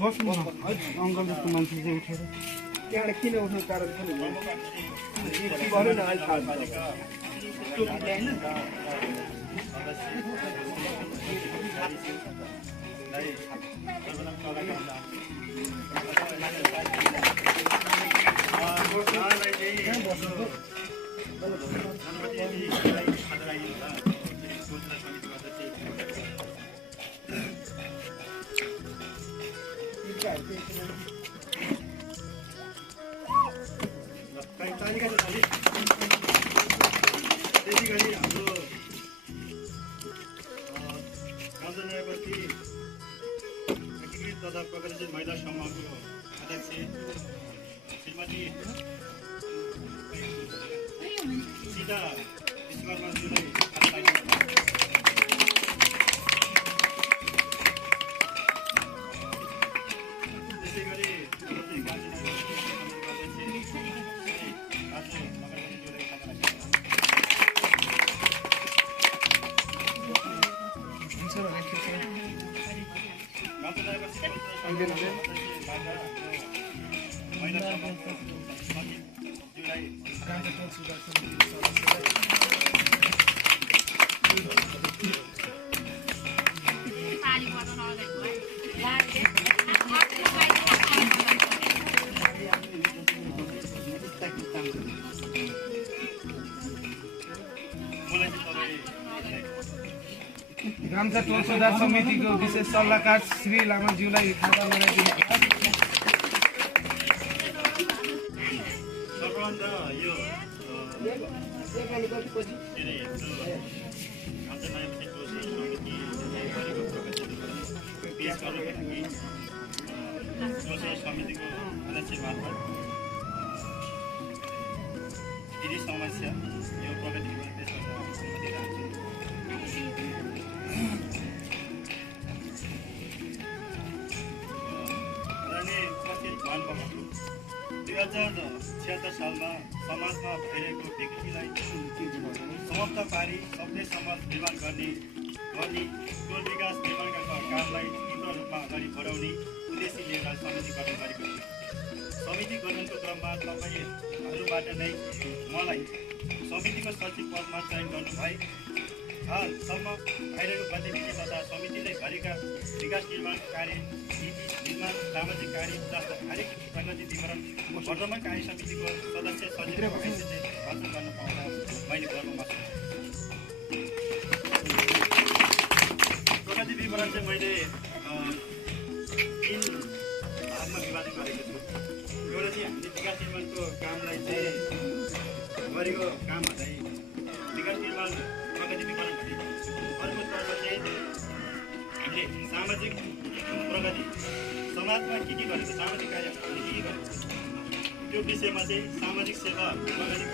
बस्नु अङ्कल जस्तो मान्छे चाहिँ उठेर त्यहाँबाट किन उठ्नु कारण पनि गर्नु न अहिले थाहा तथा प्रगतिशील महिला समूहको अध्यक्ष श्रीमती सीता विश्वकर्माज्यूलाई त्यसै गरी गाम्चा टोल सुधार समितिको विशेष सल्लाहकार श्री लामाज्यूलाई खाता लगाइदिनु सबभन्दा यो समितिको अध्यक्ष मार्फत यदि समस्या यो प्रगति दुई 2076 सालमा समाजमा भइरहेको विकृतिलाई समाप्त पारी सबले समाज निर्माण गर्ने टोल विकास निर्माणका कामलाई तीव्र रूपमा अगाडि बढाउने उद्देश्य लिएर समिति गठन गरेको थियो। समिति गठनको क्रममा तपाईँहरूबाट नै मलाई समितिको सचिव पदमा चयन गर्नुभए हालसम्म भइरहेको गतिविधि तथा समितिले गरेका विकास निर्माण कार्य नीति निर्माण सामाजिक कार्य जस्ता हरेक प्रगति विवरण वर्तमान कार्य समितिको सदस्य सचिवको हैसियतले भाषण गर्न पाउँदा मैले गर्नमा प्रगति विवरण चाहिँ मैले 3 भागमा विभाजन गरेको छु। एउटा चाहिँ हामीले विकास निर्माणको कामलाई चाहिँ गरेको कामहरूलाई विकास निर्माण प्रगति विवरण भनिन्छ। अर्को तर्फ चाहिँ हामीले सामाजिक प्रगति समाजमा के गरेको सामाजिक कार्यहरू के गरेको त्यो विषयमा चाहिँ सामाजिक सेवा प्रगति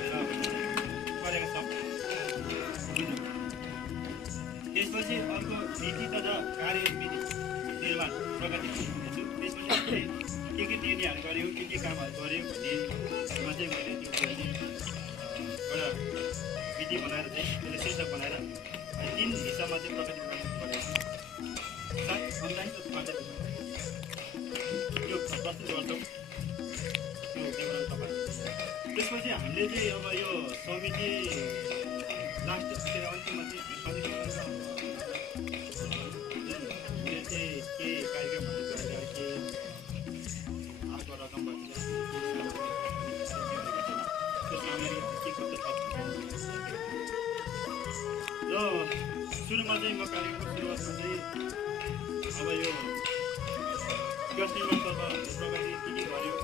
गरेका छौँ। त्यसपछि अर्को नीति तथा कार्यविधि निर्माण प्रगति हुनेछु। त्यसपछि हामीले के निर्णयहरू गऱ्यौँ के कामहरू गऱ्यौँ भन्नेमा चाहिँ मैले एउटा विधि बनाएर चाहिँ त्यसले शीर्षक बनाएर 3 हिस्सामा चाहिँ प्रगति गरेको छु। अनलाइन यो प्रस्तुत गर्छौँ त्यो विवरण तपाईँ। त्यसपछि हामीले चाहिँ अब यो समिति लास्टतिर अन्तिममा चाहिँ समिति चाहिँ के कार्यक्रमहरू गरेर के आफ्नो रकम बन्छ त्यो सामग्री के कस्तो छ र सुरुमा चाहिँ म कार्यक्रमको सुरुवातमा चाहिँ अब यो विकास निर्माणतर्फ प्रगति के गर्यो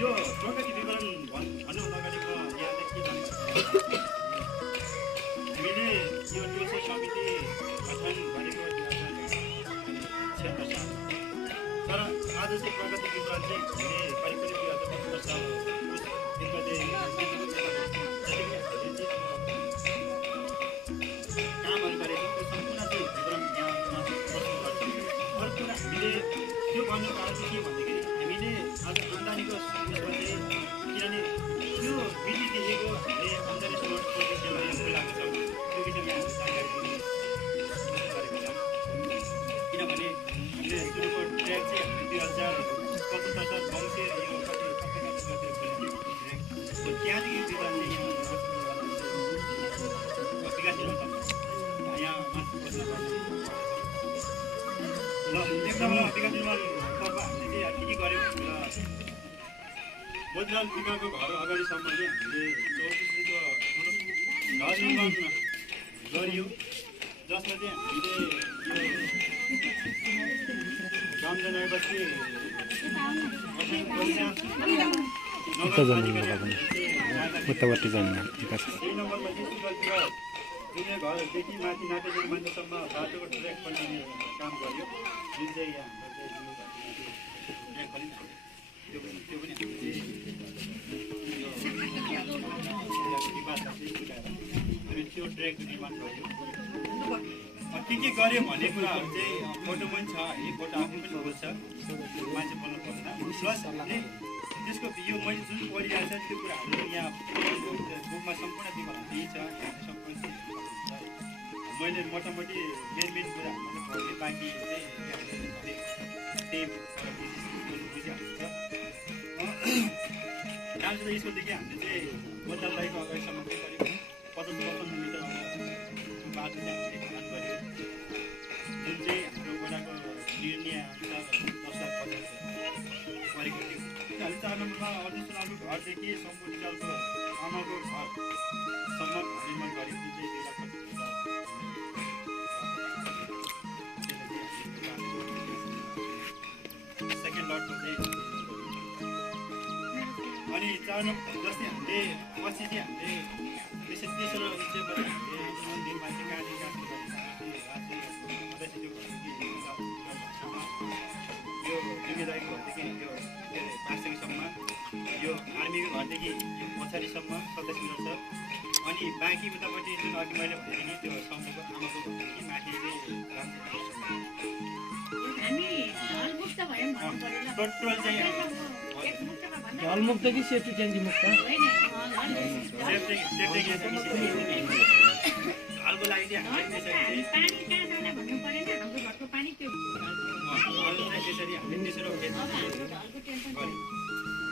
यो प्रगति विवरण भन्नुभन्दा अगाडि म यहाँ चाहिँ के भनेको हामीले यो टोलसो समिति गठन गरेको 2076 साल तर आज चाहिँ प्रगति विवरण चाहिँ हामीले करिब 2025 सालदेखि कामहरू गरेको त्यो सम्पूर्ण चाहिँ विवरण यहाँमा प्रस्तुत गर्छौँ। अर्को कुरा हामीले त्यो गर्नु कारण चाहिँ के भन्दाखेरि हामीले आज आम्दानीको उसमा चाहिँ किनभने त्यो विधि देखेको हामीले आम्दानी समर्थको विषयमा यहाँ बोलाएको छौँ त्यो विषयमा हामीले जानकारी दिनु एकदम विगत दिनमा हामीले के गर्यौँ र बद्रीलाल पिकाको घर अगाडिसम्म चाहिँ हामीले 34 घर निर्माण गरियो, जसमा चाहिँ हामीले गाउँ जनाएपछि उत्तरवर्ती जमिनमा विकास त्यही नम्बरमा डिस्ट्रिक्टतिर जुनै घरदेखि माथि नाटेजर मान्छेसम्म बाटोको ट्र्याक बनाउने काम गर्यो, जुन चाहिँ यहाँ हाम्रो ट्र्याक पनि त्यो पनि हामीले त्यो ट्र्याक निर्माण गर्यो। के गर्यो भन्ने कुराहरू चाहिँ फोटो पनि छ, है फोटो आफै पनि बोल्छ, मान्छे बोल्नु पर्दैन। प्लस त्यसको यो मैले जुन पढिरहेको छ त्यो कुराहरू यहाँ बुकमा सम्पूर्ण दिएको त्यही छ, सम्पूर्ण मैले मोटामोटी मेन कुराहरू मात्रै पढेँ, बाँकी चाहिँ त्यही बुझिहाल्छ। रामचन्द्र स्कुलदेखि हामीले चाहिँ बद्रीलालको अगाडिसम्म चाहिँ करिब 50-55 मिटर बाटो चाहिँ हामीले खनन गऱ्यो, जुन चाहिँ हाम्रो वडाको निर्णय अनुसार 10 लाख 50 परेको थियो। हामीले 4 नम्बरमा अर्जुन सुनाउको घरदेखि सम्पूर्णको आमाको घरसम्म घर निर्माण गऱ्यो, जुन चाहिँ 2 लाख 50 सेकेन्ड लटको चाहिँ। अनि 4 नम्बर जस्तै हामीले पछि चाहिँ हामीले तेस्रो स्टेपमा हामीले निर्माण चाहिँ यो जिम्मेदारीको घरदेखि यो के अरे पार्सेङसम्म, यो आर्मीको घरदेखि पछाडिसम्म 27 मिटर छ। अनि बाँकी उतापट्टि जुन अघि मैले भने नि त्यो सम्मको आमाको घरदेखि माथि चाहिँ टोटल चाहिँ ढलमुक्त कि सेफ्टी ट्याङ्की मुक्त? हालको लागि चाहिँ हामीले त्यसरी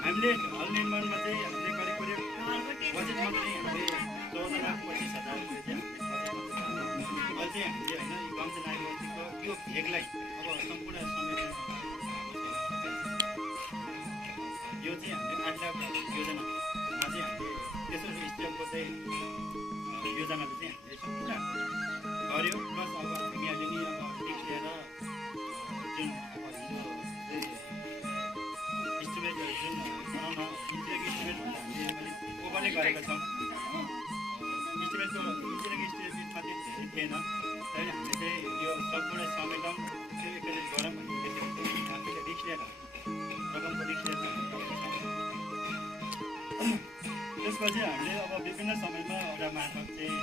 हामीले हल निर्माणमा चाहिँ हामीले करिब बजेटमा चाहिँ हामीले 14 लाख 25,000 रुपियाँ चाहिँ हामीले होइन गाउँ नागरिकको यो भेगलाई अब सम्पूर्ण समय यो चाहिँ हामीले 8 लाख योजनामा चाहिँ हामीले तेस्रो स्टेपको चाहिँ योजनाले चाहिँ हामीले सम्पूर्ण गऱ्यौँ। प्लस अब हामीहरूले नि अब टिप्स लिएर जुन इस्टिमेटहरू जुन भनौँ न इस्टिमेट हामीले अलिक ओभरले गरेका छौँ। इस्टिमेटको इस्टिमेट मात्रै धेरै थिएन, तर हामीले चाहिँ यो सम्पूर्ण समेटौँ त्यो एकैचोटि गरौँ भन्ने हामीले रिक्स लिएर रकमको रिक्स लिएर त्यसपछि हामीले अब विभिन्न समयमा एउटा मार्फत चाहिँ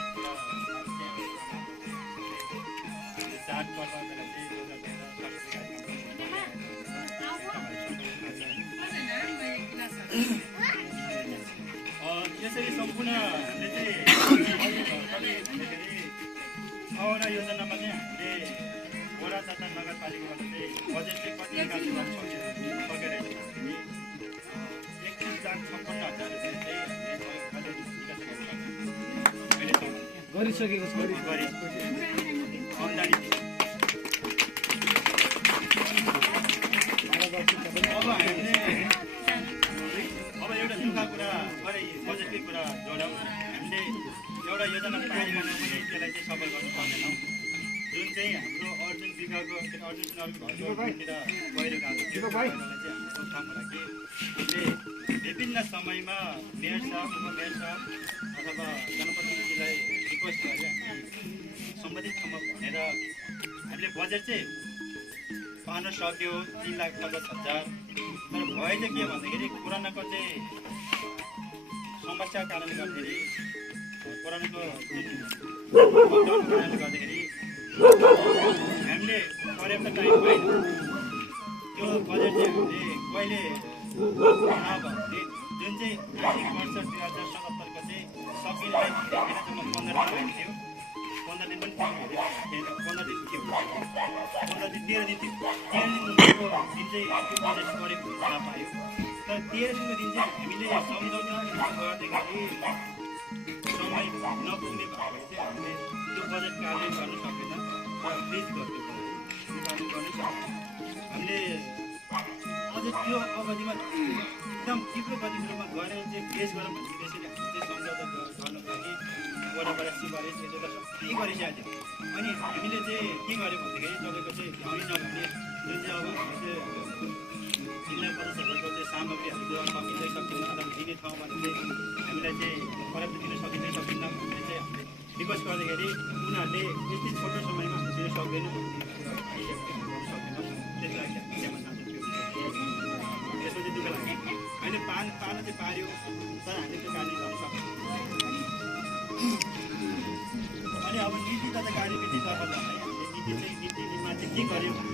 चाडपर्व बेला चाहिँ यसरी सम्पूर्ण हामीले चाहिँ 6वटा योजनामा चाहिँ हामीले वडा तथा नगरपालिकाबाट चाहिँ बजेट चाहिँ कति निकाल्नु सकेर 31,56,000 रुपियाँ चाहिँ गरिसकेको छ। आम्दानी अब हामीले अब एउटा दुःखा कुरा बजेटकै कुरा जोडौँ। हामीले एउटा योजना तयारी गर्न पनि त्यसलाई चाहिँ सफल गर्नु पर्दैनौँ। जुन चाहिँ हाम्रो अर्जुन विभागको अर्जुन सुनाउको घरतिर पहिरो गएको थियो, त्यसलाई चाहिँ हामीले रोकथामको लागि हामीले विभिन्न समयमा मेयर साहब, उपमेयर साहब अथवा जनप्रतिनिधिलाई रिक्वेस्ट गरेर हामी सम्बन्धित ठाउँमा भनेर हामीले बजेट चाहिँ पाउन सक्यो 3,50,000। तर भए चाहिँ के भन्दाखेरि पुरानोको चाहिँ समस्याको कारणले गर्दाखेरि पुरानोको लकडाउनको कारणले गर्दाखेरि हामीले पर्याप्त टाइम भएन। त्यो बजेट चाहिँ हामीले कहिले भने जुन चाहिँ आर्थिक वर्ष 2077को चाहिँ सकिने जम्मा 15 दिन भएको थियो। 15 दिन पनि थिएन, 15 दिन थियो, 15 दिन 13 दिन थियो। 13 दिनको दिन चाहिँ त्यो बजेट गरेको हुन पायो। तर 13 दिनको दिन चाहिँ हामीले सम्झौता गर्दाखेरि समय नपुग्ने भएकोले चाहिँ हामीले त्यो बजेट कार्यान्वयन गर्न सकेन र फ्रिज गरिदिएको गर्ने गर्नेछ। हामीले अझै त्यो अवधिमा एकदम तीव्र गतिमा गएर चाहिँ पेस गरौँ भन्ने त्यसरी हामीले चाहिँ सम्झौता गर्नको लागि वडाबाट सिफारिस यता सबै गरिसकेको थियो। अनि हामीले चाहिँ के गर्यो भन्दाखेरि तपाईँको चाहिँ भ्याउने नभने जुन चाहिँ अब हामीले जिल्ला प्रशासकहरूको चाहिँ सामग्रीहरू जो सकिँदै सकिन्न अथवा दिने ठाउँमा चाहिँ हामीलाई चाहिँ पर्याप्त दिन सकिँदै सकिन्न भन्ने चाहिँ हामीले रिक्वेस्ट गर्दाखेरि उनीहरूले यति छोटो समयमा हामी दिन सक्दैनौँ भन्ने कुरा गर्नु सक्दैनौँ। त्यसलाई क्षमा चाहन्छु। त्यसमा चाहिँ दुःख लाग्यो। अहिले पार्न चाहिँ पार्यो तर हामीले त्यो कार्य गर्न सक्छौँ। अनि अब नीति तथा कार्यविधितर्फ जाँदै हामीले नीतिमा चाहिँ के गर्यौँ भने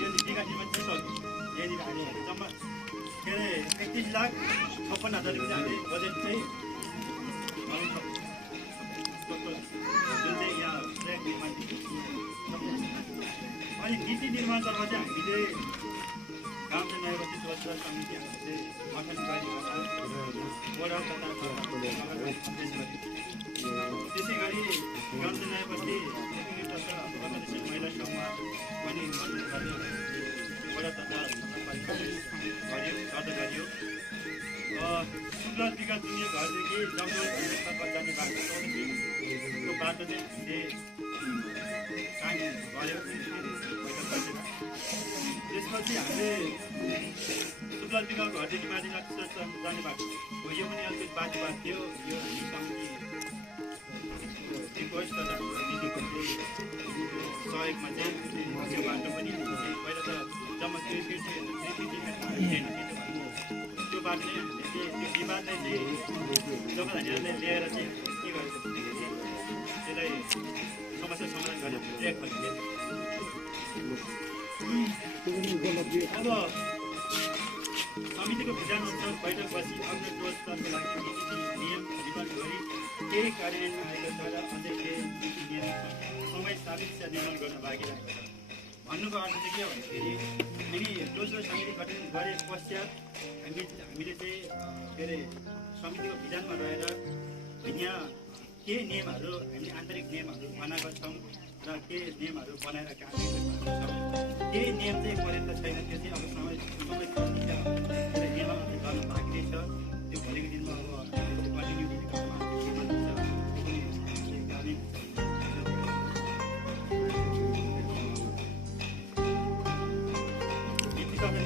यो विकासमा चाहिँ सक्यो। यहाँनिर हामीहरू जम्मा के अरे 31,56,000 रुपियाँ हामीले बजेट चाहिँ जुन चाहिँ यहाँ ट्र्याक निर्माण अनि नीति निर्माणतर्फ चाहिँ हामीले गाउँ चाहिँ नयाँ बस्ती रोजगार समिति हामीले चाहिँ गठन गरेर वडा तथा त्यसै गरी गाउँ चाहिँ नयाँ बस्ती महिला समूह पनि गठन गर्यो। वडा तथा दर्ता गरियो। शुक्ल विकास जुनियर घरदेखि जङ्गल जाने बाटो त्यो बाटो चाहिँ हामीले काम गऱ्यो। त्यसपछि हामीले शुक्ल विकास घरदेखि माथि जाने बाटो हो। यो पनि अलिकति बाटो भएको थियो। यो हामी समिति रिक्वेस्ट तथा दिदीको सहयोगमा चाहिँ यो बाटो पनि पहिला त जम्मा त्यो बाटो नै हामीले चाहिँ त्यो विवादलाई चाहिँ जग्गाधनीहरूले ल्याएर चाहिँ के गरेको भन्दाखेरि त्यसलाई समस्या समाधान गरेर ट्र्याक खोलेको। अब समितिको विधानअनुसार बैठक बसी अग्लो रोजगारको लागि नियम निर्माण गरी केही कार्यान्वयनमा आएको छ र अझै केही नियम समय साबित निर्माण गर्न बाँकी रहेको छ। भन्नुको अर्थ चाहिँ के हो भन्दाखेरि हामी रोजगार समिति गठन गरे पश्चात हामीले चाहिँ के अरे समितिको विधानमा रहेर यहाँ के नियमहरू हामीले आन्तरिक नियमहरू बनाएका छौँ र के नियमहरू बनाएर कार्यान्वयन गरेका छौँ। केही नियम चाहिँ पर्याप्त छैन। त्यो चाहिँ अब समय नियमन गर्न बाँकी छ। त्यो भोलिको दिनमा अब कन्टिन्यू हुने क्रममा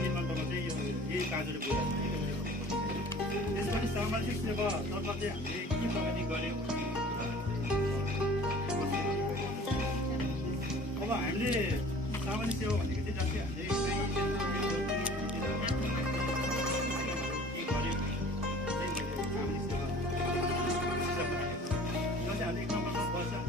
निर्माणमा चाहिँ यही कार्यहरू त्यसपछि सामाजिक सेवातर्फ चाहिँ हामीले के प्रगति गऱ्यौँ। अब हामीले सामाजिक सेवा भनेको चाहिँ जस्तै हामीले के गऱ्यौँ सामाजिक सेवा जस्तै हामीले 1 नम्बरमा वर्षको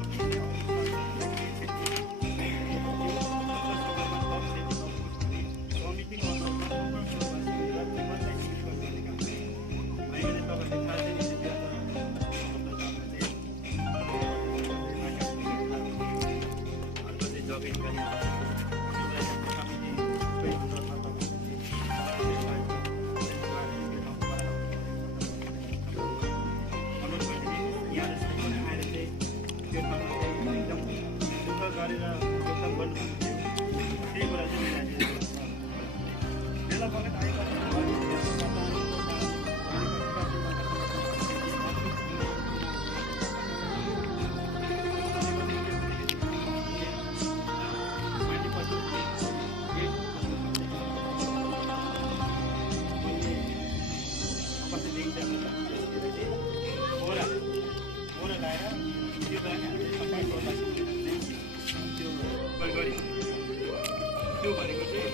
त्यो भनेको चाहिँ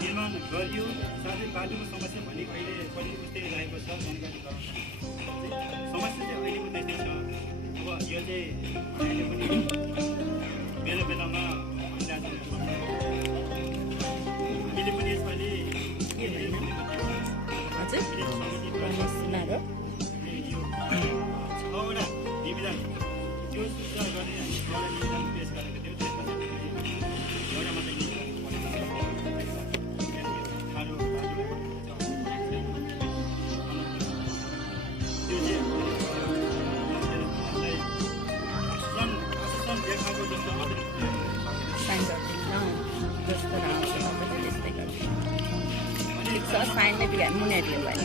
निर्माण गरियो। साथै बाटोको समस्या भने अहिले पनि उस्तै रहेको छ। समस्या चाहिँ अहिले पनि त्यस्तै छ। अब यो चाहिँ अहिले पनि बेला बेलामा हामीले पनि यसपालि छवटा निवेदन त्यो सूचना गर्ने एउटा निवेदन पेश गरेको थियो। त्यसमा एउटा मात्रै फाइन नै दिया मुने दियो भाइ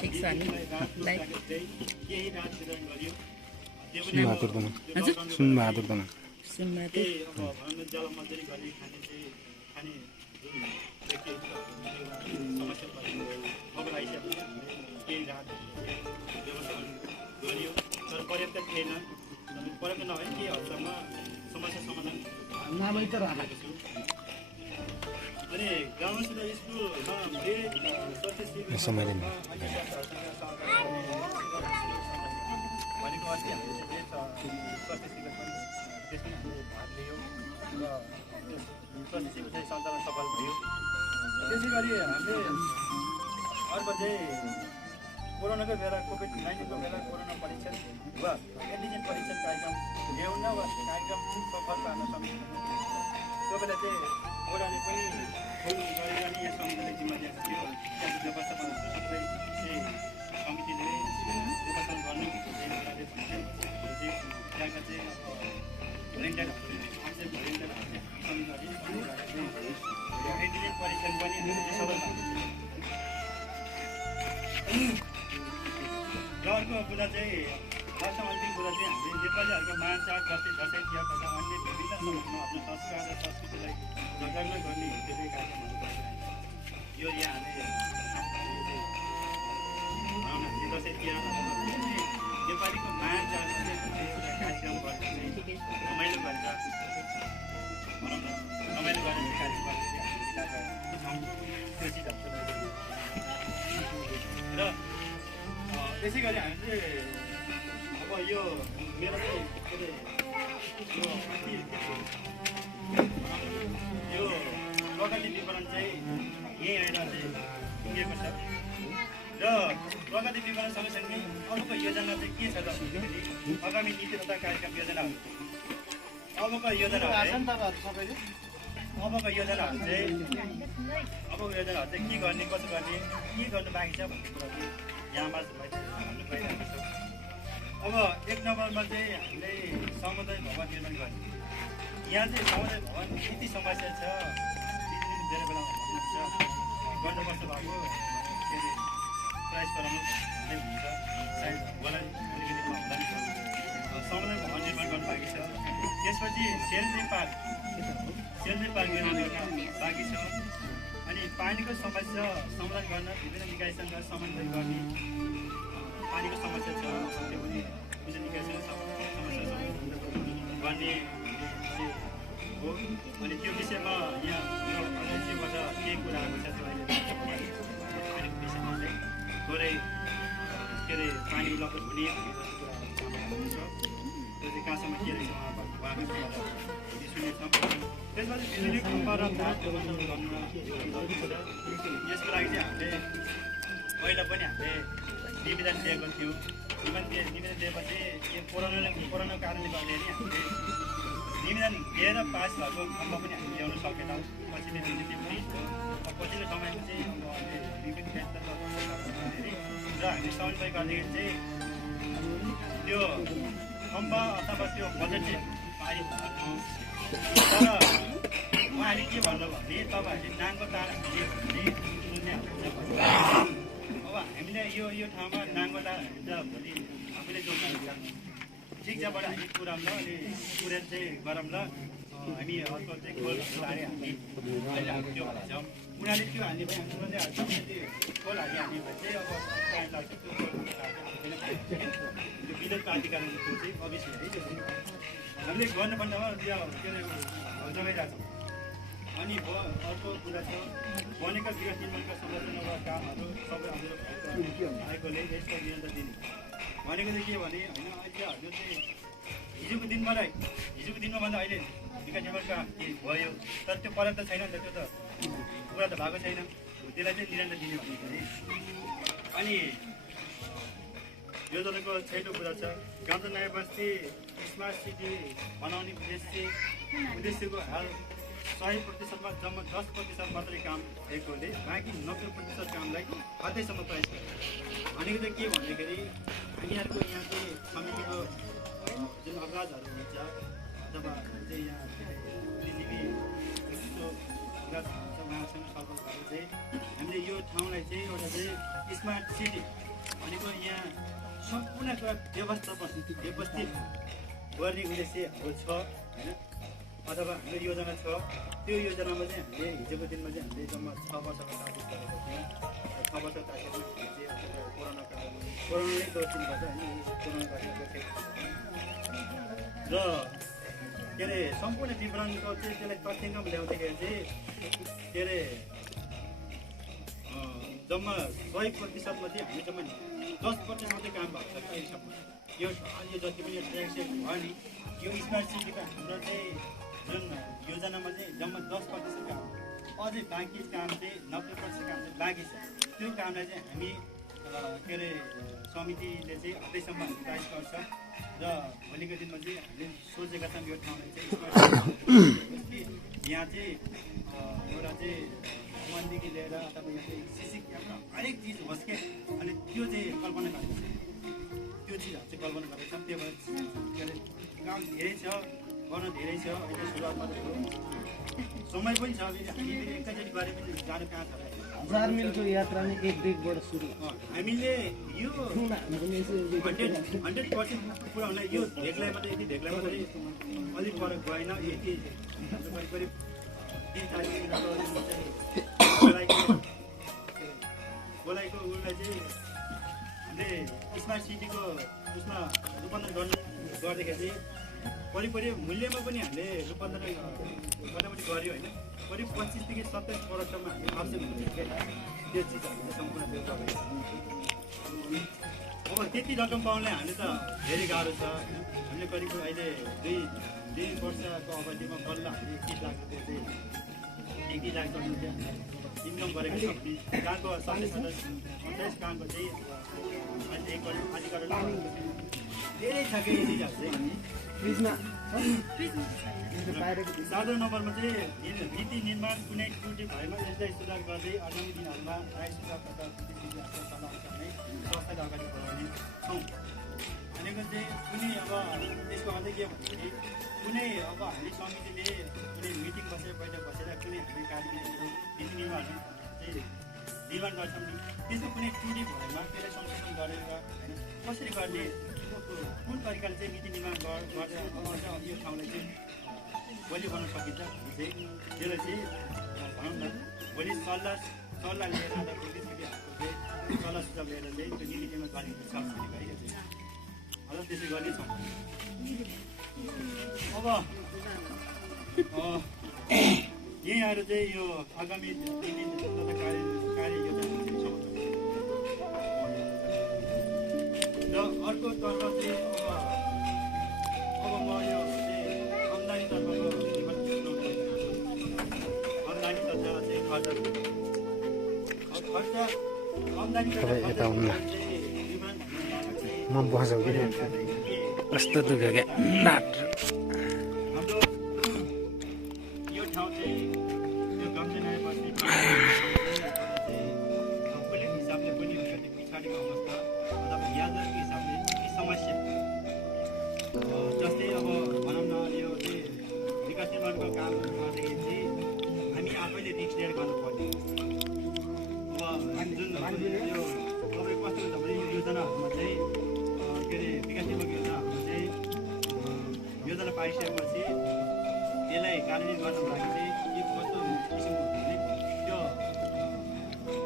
ठिक छ नि लाइक सुनबहादुर दाना सुनबहादुर दाना सुनमा त जलमन्त्री गर्ने खाने जुन समस्या खबर आइसकेको केही राहत व्यवस्था गरियो तर पर्याप्त थिएन पर्याप्त नभए केही हदसम्म समस्या समाधान नामै त राखेको छु अनि गाउँसित स्कुलमा समयले भनेको अस्ति हामीले चाहिँ स्वास्थ्य शिविर पनि त्यसमा भाग लियौँ र स्वास्थ्य शिविर चाहिँ सञ्चालन सफल भयो त्यसै गरी हामीले अर्को चाहिँ कोरोनाको बेला कोभिड-19को बेला कोरोना परीक्षण वा एन्टिजेन परीक्षण कार्यक्रम ल्याउन वा कार्यक्रम सफल पार्न सकिन्छ त्यो बेला चाहिँ ओडाले पनि फोन गरेर नि यस समितिले जिम्मा दिएको थियो त्यहाँको व्यवस्थापन सबै समितिले व्यवस्थापन गर्ने त्यहाँका चाहिँ भोलिन्टियरहरू एन्टिजेन परीक्षण पनि हामीले सफल र अर्को कुरा चाहिँ अर्को अन्तिम कुरा चाहिँ हामीले नेपालीहरूको महाचाड जस्तै दसैँ तिहार तथा अन्य विभिन्न समयमा आफ्नो संस्कार र संस्कृतिलाई जगर्ना गर्ने धेरै कार्यक्रमहरू गरिरहेको यो हामीले दसैँ तिहार नेपालीको महाचाडमा चाहिँ एउटा कार्यक्रम गर्दा चाहिँ रमाइलो गरेर भनौँ न रमाइलो गरेर कार्यक्रम त्यो चिजहरू र त्यसै गरी हामी चाहिँ अब यो मेरो चाहिँ के अरे यो प्रगति विवरण चाहिँ यहीँ आएर चाहिँ पुगेको छ र प्रगति विवरण सँगसँगै अबको योजना चाहिँ के छ त भन्दाखेरि आगामी नीति तथा कार्यक्रम योजनाहरू अबको योजनाहरू चाहिँ के गर्ने कसो गर्ने के गर्नु बाँकी छ भन्ने कुरा चाहिँ यहाँमा भन्नु पाइरहेको छ अब 1 नम्बरमा चाहिँ हामीले समुदाय भवन निर्माण गर्ने यहाँ चाहिँ समुदाय भवन यति समस्या छ बिजुलीको धेरै बेलामा भन्नुहुन्छ गर्नुपर्छ भएको के अरे प्राइस गराउनु भन्ने हुन्छ सायद होला अलिकति होला नि समुदाय भवन निर्माण गर्नु बाँकी छ त्यसपछि सेल्फी पार्क निर्माण गर्न बाँकी छ अनि पानीको समस्या समाधान गर्न विभिन्न निकायसँग समन्वय गर्ने पानीको समस्या छ त्यो पनि विभिन्न निकायसँग समस्या गर्ने हो अनि त्यो विषयमा यहाँ मेरो अध्यक्षबाट केही कुराहरू छ पानीको विषयमा चाहिँ थोरै के अरे पानी लगत हुने भन्ने कुराहरू छ त्यो चाहिँ कहाँसम्म के रहेछ उहाँको सुनेछौँ त्यसपछि बिजुली खम्बा र तार प्रबन्धन गर्न यसको लागि चाहिँ हामीले पहिला पनि हामीले निवेदन दिएको थियौँ निवेदन दिएपछि यो कोरोनाको कारणले गर्दाखेरि हामीले निवेदन दिएर पास भएको खम्बा पनि हामीले ल्याउन सकेनौँ पछिल्लो दिन त्यो पनि पछिल्लो समयमा चाहिँ अब अहिले विभिन्न क्षेत्रमा र हामीले समन्वय गर्दाखेरि चाहिँ त्यो खम्बा अथवा त्यो बजेट चाहिँ पारि भएको तर उहाँले के भन्नु भने तपाईँहरूले नाङ्गो तार हाल्यो भने अब हामीले यो ठाउँमा नाङ्गो तार हालिन्छ भोलि आफूले जोड्नुहुन्छ ठिक छ बडा हामी पुऱ्याउँला अनि पुऱ्याएर चाहिँ गरौँला हामी अर्को चाहिँ खोलहरू तारे हामी अहिले हामी त्यो भन्छौँ उनीहरूले त्यो हाल्ने भने उनीहरूले हाल्छौँ त्यो खोल हाल्ने भने चाहिँ अब टाइम लाग्छ त्यो विद्युत प्राधिकरणको चाहिँ अभियसली है त्यो हामीले गर्नुपर्नेमा त्यो के अरे जगाइरहेको छौँ अनि अर्को कुरा छ बनेका गृह निर्माणका संरचना वा कामहरू सबै हाम्रो आएकोले यसको निरन्तर दिने भनेको चाहिँ के भने होइन अहिले हजुर चाहिँ हिजोको दिनमा भन्दा अहिले विकास निर्माणका भयो तर त्यो पर्याप्त छैन नि त त्यो त कुरा त भएको छैन त्यसलाई चाहिँ निरन्तर दिने भनेको अनि योजनाको छैटौँ कुरा छ गाउँचा नयाँ बस्ती स्मार्ट सिटी बनाउने उद्देश्यको हाल 100%मा जम्मा 10% मात्रै काम भएकोले बाँकी 90% कामलाई अझैसम्म प्रयास गर्छ। भनेको चाहिँ के भन्दाखेरि हामीहरूको यहाँ चाहिँ समितिको जुन अपराधहरू हुन्छ अथवा चाहिँ यहाँ उहाँसँग छलफल गरेर चाहिँ हामीले यो ठाउँलाई चाहिँ एउटा चाहिँ स्मार्ट सिटी भनेको यहाँ सम्पूर्ण कुरा व्यवस्थित गर्ने उद्देश्य हाम्रो छ होइन अथवा हाम्रो योजना छ। त्यो योजनामा चाहिँ हामीले हिजोको दिनमा चाहिँ हामीले जम्मा 6 वर्षको तालिम गरेको थियौँ। 6 वर्ष तालिम चाहिँ कोरोनाले दोषिनुपर्छ होइन कोरोना र के अरे सम्पूर्ण विवरणको चाहिँ त्यसलाई तथ्याङ्कमा ल्याउँदाखेरि चाहिँ के अरे जम्मा 100%मा चाहिँ हामी जम्मा 10% मात्रै काम भएको छ अहिलेसम्म। यो जति पनि ट्र्याक्सेट भयो नि यो स्मार्ट सिटीको हाम्रो चाहिँ जुन योजनामा चाहिँ जम्मा 10% काम अझै बाँकी काम चाहिँ 90% काम चाहिँ बाँकी छ। त्यो कामलाई चाहिँ हामी के अरे समितिले चाहिँ अझैसम्म प्रयास गर्छ र भोलिको दिनमा चाहिँ हामीले सोचेका छौँ यो ठाउँलाई चाहिँ यहाँ चाहिँ एउटा चाहिँ मनदेखि लिएर अथवा यहाँ चाहिँ सिसी क्यामेरा हरेक चिज होस् क्या अनि त्यो चाहिँ कल्पना गरेको छ। त्यो चिजहरू चाहिँ कल्पना गरेको छौँ। त्यो भएर के अरे काम धेरै छ गर्न धेरै छ अहिले सुरुवात मात्रै हो समय पनि छ हामी एकैचोटि गरे पनि जानु कहाँ छ 1000 मिलको यात्रा नै 1-1 बाट सुरु हामीले यो 100% पुरा हुन यो ढेक्लाई मात्रै यति ढेक्लाई मात्रै अलिक पर गएन यति करिब 3 तारिक बोलाइको उसलाई चाहिँ हामीले स्मार्ट सिटीको उसमा रूपान्तरण गर्दाखेरि चाहिँ मूल्यमा पनि हामीले रूपान्तरण मोटामोटी गऱ्यो होइन करिब 25 देखि 27 करोडसम्म हामीले आवश्यक हुन्छ क्या त्यो चिजहरू सम्पूर्ण व्यवस्था अब त्यति रकम पाउनलाई हामीले त धेरै गाह्रो छ होइन हामीले करिब अहिले दुई वर्षको अवधिमा बल्ल हामीले 30 लाख रुपियाँ चाहिँ 1 लाख रुपियाँ इन्कम गरेको छ। गाउँको 27 गाउँको चाहिँ अहिले 1 करोड आधी करोड धेरै छ कि चिजहरू चाहिँ साधारण नम्बरमा चाहिँ नीति निर्माण कुनै त्रुटि भएमा यसलाई सुधार गर्दै आगामी दिनहरूमा राय सुधार तथा संस्थाले अगाडि बढाउने छौँ। भनेको चाहिँ कुनै अब त्यसको अझै के भन्दाखेरि कुनै अब हामी समितिले कुनै मिटिङ बसेर बैठक बसेर कुनै हामी कार्यक्रमहरू नीति निर्माण चाहिँ निर्माण गर्छौँ नि त्यसको कुनै त्रुटि भएमा त्यसलाई संशोधन गरेर होइन कसरी गर्ने कुन तरिकाले चाहिँ नीति निर्माण गरेर अब यो ठाउँलाई चाहिँ भोलि बनाउन सकिन्छ भने चाहिँ त्यसलाई चाहिँ भनौँ न भोलि सल्लाह लिएर अथवा बुद्धिजीवीहरूको चाहिँ सल्लाह सुझाव लिएर चाहिँ त्यो नीति निर्माण गर्ने सक्छ भइरहेको छ। अझ त्यसै गर्नेछौँ। अब यहीँहरू चाहिँ यो आगामी नीति तथा कार्य योजना र अर्कोतर्फ चाहिँ अब म यो आम्दानीतर्फको आम्दानी तथा चाहिँ खर्च आम्दानी यता हुन्न म बसौँ कि कस्तो दुख्यो क्या हाम्रो यो ठाउँ चाहिँ यो गाउँचा नयाँ बस्ती भौगोलिक हिसाबले पनि अलिकति पछाडिको अवस्था अथवा यादवको हिसाबले के समस्या जस्तै अब भनौँ न यो चाहिँ विकास निर्माणको कामहरू गर्दाखेरि चाहिँ हामी आफैले रिस्क लिएर गर्नुपर्ने अब जुन यो तपाईँको कस्तो हुन्छ भने योजनाहरूमा चाहिँ के अरे विकास निर्माण योजनाहरूमा चाहिँ योजना पाइसकेपछि त्यसलाई कार्यान्वयन गर्नको लागि चाहिँ के कस्तो किसिमको भने त्यो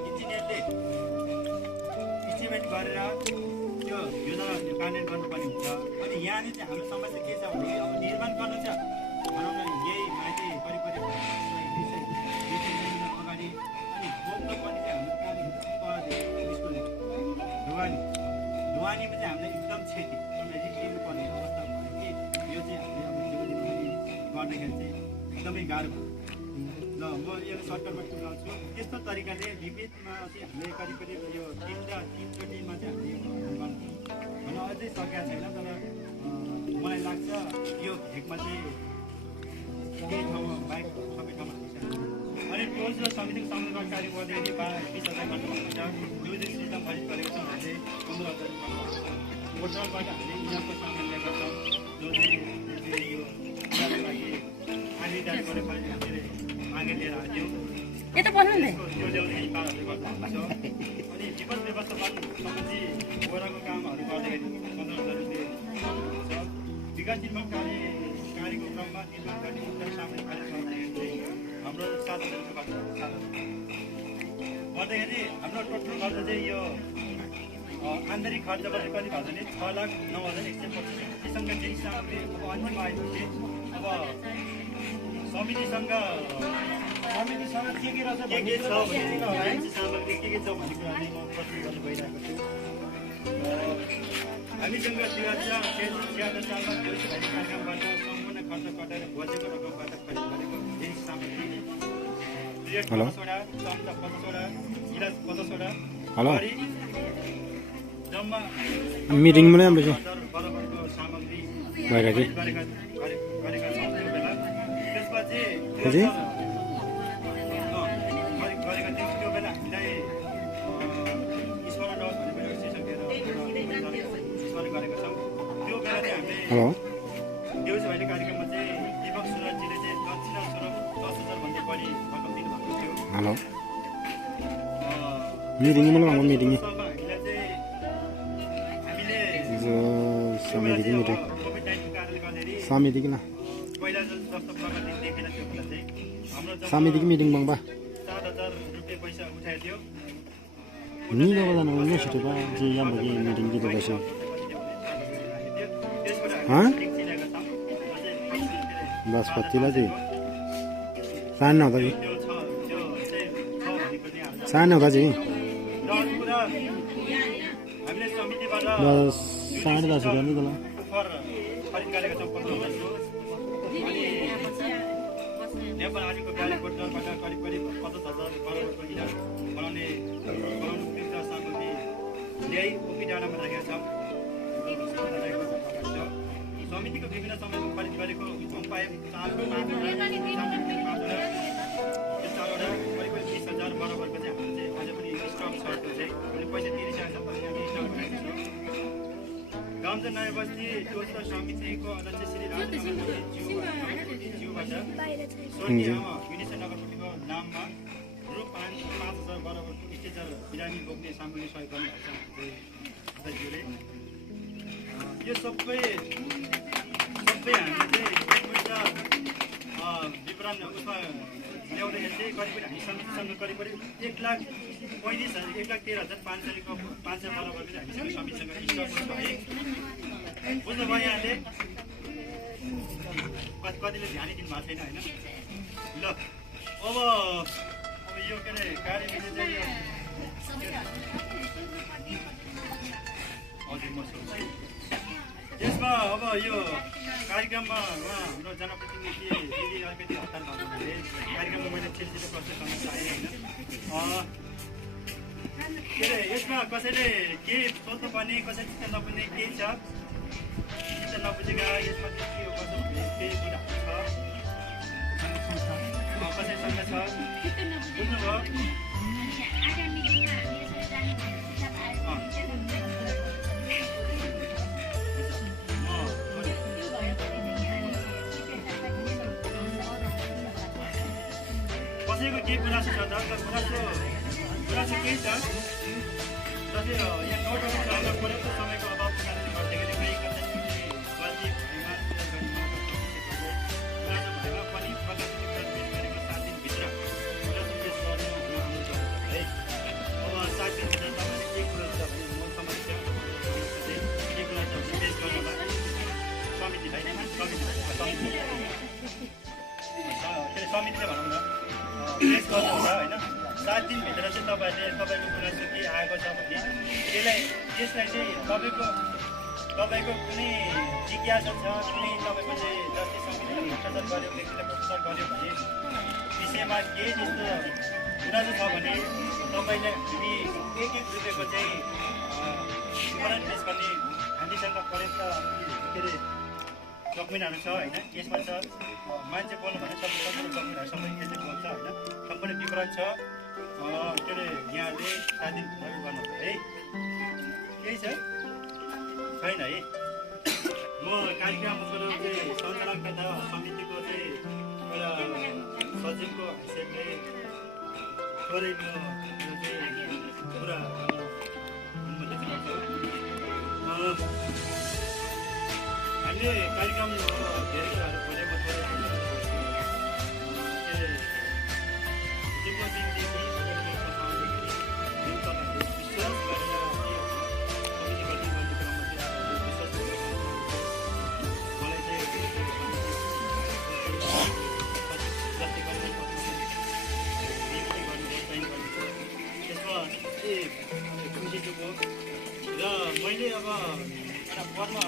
इन्जिनियरले इस्टिमेट गरेर त्यो योजना कार्यान्वयन गर्नुपर्ने हुन्छ। अनि यहाँनिर चाहिँ हाम्रो समस्या के छ भने अब निर्माण गर्नु छ भनौँ न यही माथि करिब अगाडि अनि बोक्नु पर्ने चाहिँ हाम्रो स्कुल ढुवानीमा चाहिँ हामीलाई एकदम क्षति रिस्क लिनुपर्ने अवस्था भयो कि यो चाहिँ हामीले अब गर्दाखेरि चाहिँ एकदमै गाह्रो भयो। ल म यो सर्टकटमा टुङ्गाउँछु। त्यस्तो तरिकाले विविधमा चाहिँ हामीले करिब यो 3 र 3 चोटिमा चाहिँ हामीले भन्न अझै सकेका छैन। तर मलाई लाग्छ यो भेगमा चाहिँ केही ठाउँमा बाइक सबै ठाउँमा अनि टोल्स र समितिको संरक्षण कार्य गर्दाखेरि 20,000 खर्च भएको छ। म्युजिक सिस्टम खरिद गरेको छौँ भने चाहिँ 15,000 होटलबाट हामीले इनामको सामान ल्याएका छौँ जो चाहिँ यो लागि आधी जाने गरेर मागे लिएर आयो यता बस्नु नि त्यो ल्याउँदाखेरि 5,000 गर्नुहुन्छ। अनि विपद व्यवस्थापन सम्बन्धी गोराको कामहरू गर्दाखेरि 15,000 रुपियाँ छ। विकास निर्माण कार्यको क्रममा निर्माण गर्ने मुख्य सामाजिक कार्य गर्दाखेरि चाहिँ हाम्रो 7,000 रुपियाँ खर्च गर्दाखेरि हाम्रो टोटल खर्च चाहिँ यो आन्तरिक खर्चबाट कति भयो भने 6,09,125। त्योसँग चाहिँ सामग्री अब अन्तिम आएपछि अब समितिसँग के रहेछ के छ भने सामग्री के छ भन्ने कुरा चाहिँ म प्रस्तुत गर्नु गइरहेको छु। हामीसँग 2076 सालमा देउसी भैली कार्यक्रमबाट सम्पूर्ण खर्च कटेर बजेको रकमबाट खरिद गरेको यही सामग्री प्लेट 50वटा, चम्चा 50वटा, गिलास 50वटा, गरी जम्मा मिटिङ पनि राम्रो छ बराबरको सामग्री भइरहेको गरेका छौँ त्यो बेला। त्यसपछि गरेका थियौँ त्यो बेला हामीलाई स्मरण रहोस् भनेर एउटा शीर्षक दिएर स्मरण गरेका छौँ। त्यो बेला चाहिँ हामीले हेलो देउसी भैली कार्यक्रममा चाहिँ दीपक सुरजीले चाहिँ दक्षिणा स्वरूप 10,000 भन्दा बढी रकम दिनुभएको थियो। हेलो मिटिङ मलाई भन्नु मिटिङ हामीलाई चाहिँ हामीले समितिको मिटिङ कोभिड-19 कारणले गर्दाखेरि समितिको न पहिला जस्तो प्रगति देखेन त्यो बेला चाहिँ हाम्रो समितिको मिटिङ बङ्बा 7,000 रुपियाँ पैसा उठाएको थियो। निलो बजाना उन्ने छिटो बा जे यहाँ बगे मिटिङ के बस हाँ बस पत्तीला चाहिँ सानो हुँदा चाहिँ सानो हुँदा चाहिँ हामीले समितिबाट 10:30 गर्नु त ल खरिद गरेका छौँ 15,000 अनि नेपाल आदिको गाडीको दरबाट करिब 50,000 बराबरको इनाम बनाउने कृत्य सामग्री ल्याइ ओपी डाँडामा राखेका छौँ। समितिको विभिन्न समयमा खरिद गरेको कम्पाए 4,500 करिब 20,000 बराबरको चाहिँ हाम्रो चाहिँ अझै पनि स्टक छ। त्यो चाहिँ हामीले पैसा तिरिसकेको छ स्टक राखेको छ। गाउँचा नयाँ बस्ती टोल्स समितिको अध्यक्ष श्री ज्यूबाट स्वर्गीय युनिसेफ नगरपट्टिको नाममा रु 5,000 बराबरको स्टेचर बिरामी बोक्ने सामग्री सहयोग गर्नुभएको छ ज्यूले। यो सबै हामीले चाहिँ विवरण उसमा ल्याउँदाखेरि चाहिँ करिब हामी समितिसँग करिब 1,13,500 बराबरको चाहिँ हामीसँग समितिसँग स्टक छ है। बुझ्नुभयो यहाँले कतिले ध्यान दिनु भएको छैन होइन। ल अब यो के अरे कार्यविधि चाहिँ हजुर म सोध्छु यसमा अब यो कार्यक्रममा उहाँ हाम्रो जनप्रतिनिधि दिदी अलिकति हतार भएको हुनाले कार्यक्रममा मैले छिटो प्रश्न गर्न चाहेँ होइन। के अरे यसमा कसैले के सोध्नुपर्ने कसैले चित्त नबुझ्ने केही छ चित्त नबुझेका यसमा के हो कसो केही कुराहरू छ कसैसँग छ बुझ्नुभयो। कसैको केही गुनासो छ त गुनासो केही छ जस्तै यहाँ नोटहरू चल्दा पर्याप्त समयको अभावको कारणले गर्दाखेरि कहीँ कतै गल्ती भएमा पनि प्रकाशित पेश गरेको 7 दिनभित्र गुनासो पेश गर्नु है। अब 7 दिनभित्र तपाईँले केही कुरा छ भने म समस्या केही कुरा छ भने पेश गर्नलाई समितिले भनौँ न पेश गर्नुहुन्छ होइन। 7 दिनभित्र चाहिँ तपाईँको गुनासो के आएको छ भने त्यसलाई चाहिँ तपाईँको कुनै जिज्ञासा छ कुनै तपाईँको चाहिँ जस्तै समितिले भ्रष्टाचार गर्यो व्यक्तिले भ्रष्टाचार गर्यो भने विषयमा केही त्यस्तो गुनासो छ भने तपाईँले हामी 1-1 रुपियाँको चाहिँ विवरण पेश गर्ने शिक्षाका पर्याप्त के अरे डकुमेन्टहरू छ होइन यसमा छ मान्छे बोल्नु भने सबै डकुमेन्टहरू सबै यसले बोल्छ होइन सम्पूर्ण विवरण छ के अरे यहाँले साथी गर्नु है केही छ छैन है म कार्यक्रमको चाहिँ सञ्चालकता समितिको चाहिँ एउटा सचिवको हैसियतले थोरै यो चाहिँ कुरा अनुमति चाहन्छु हामीले कार्यक्रम धेरै कुराहरू खोलेको र मैले अब एउटा पदमा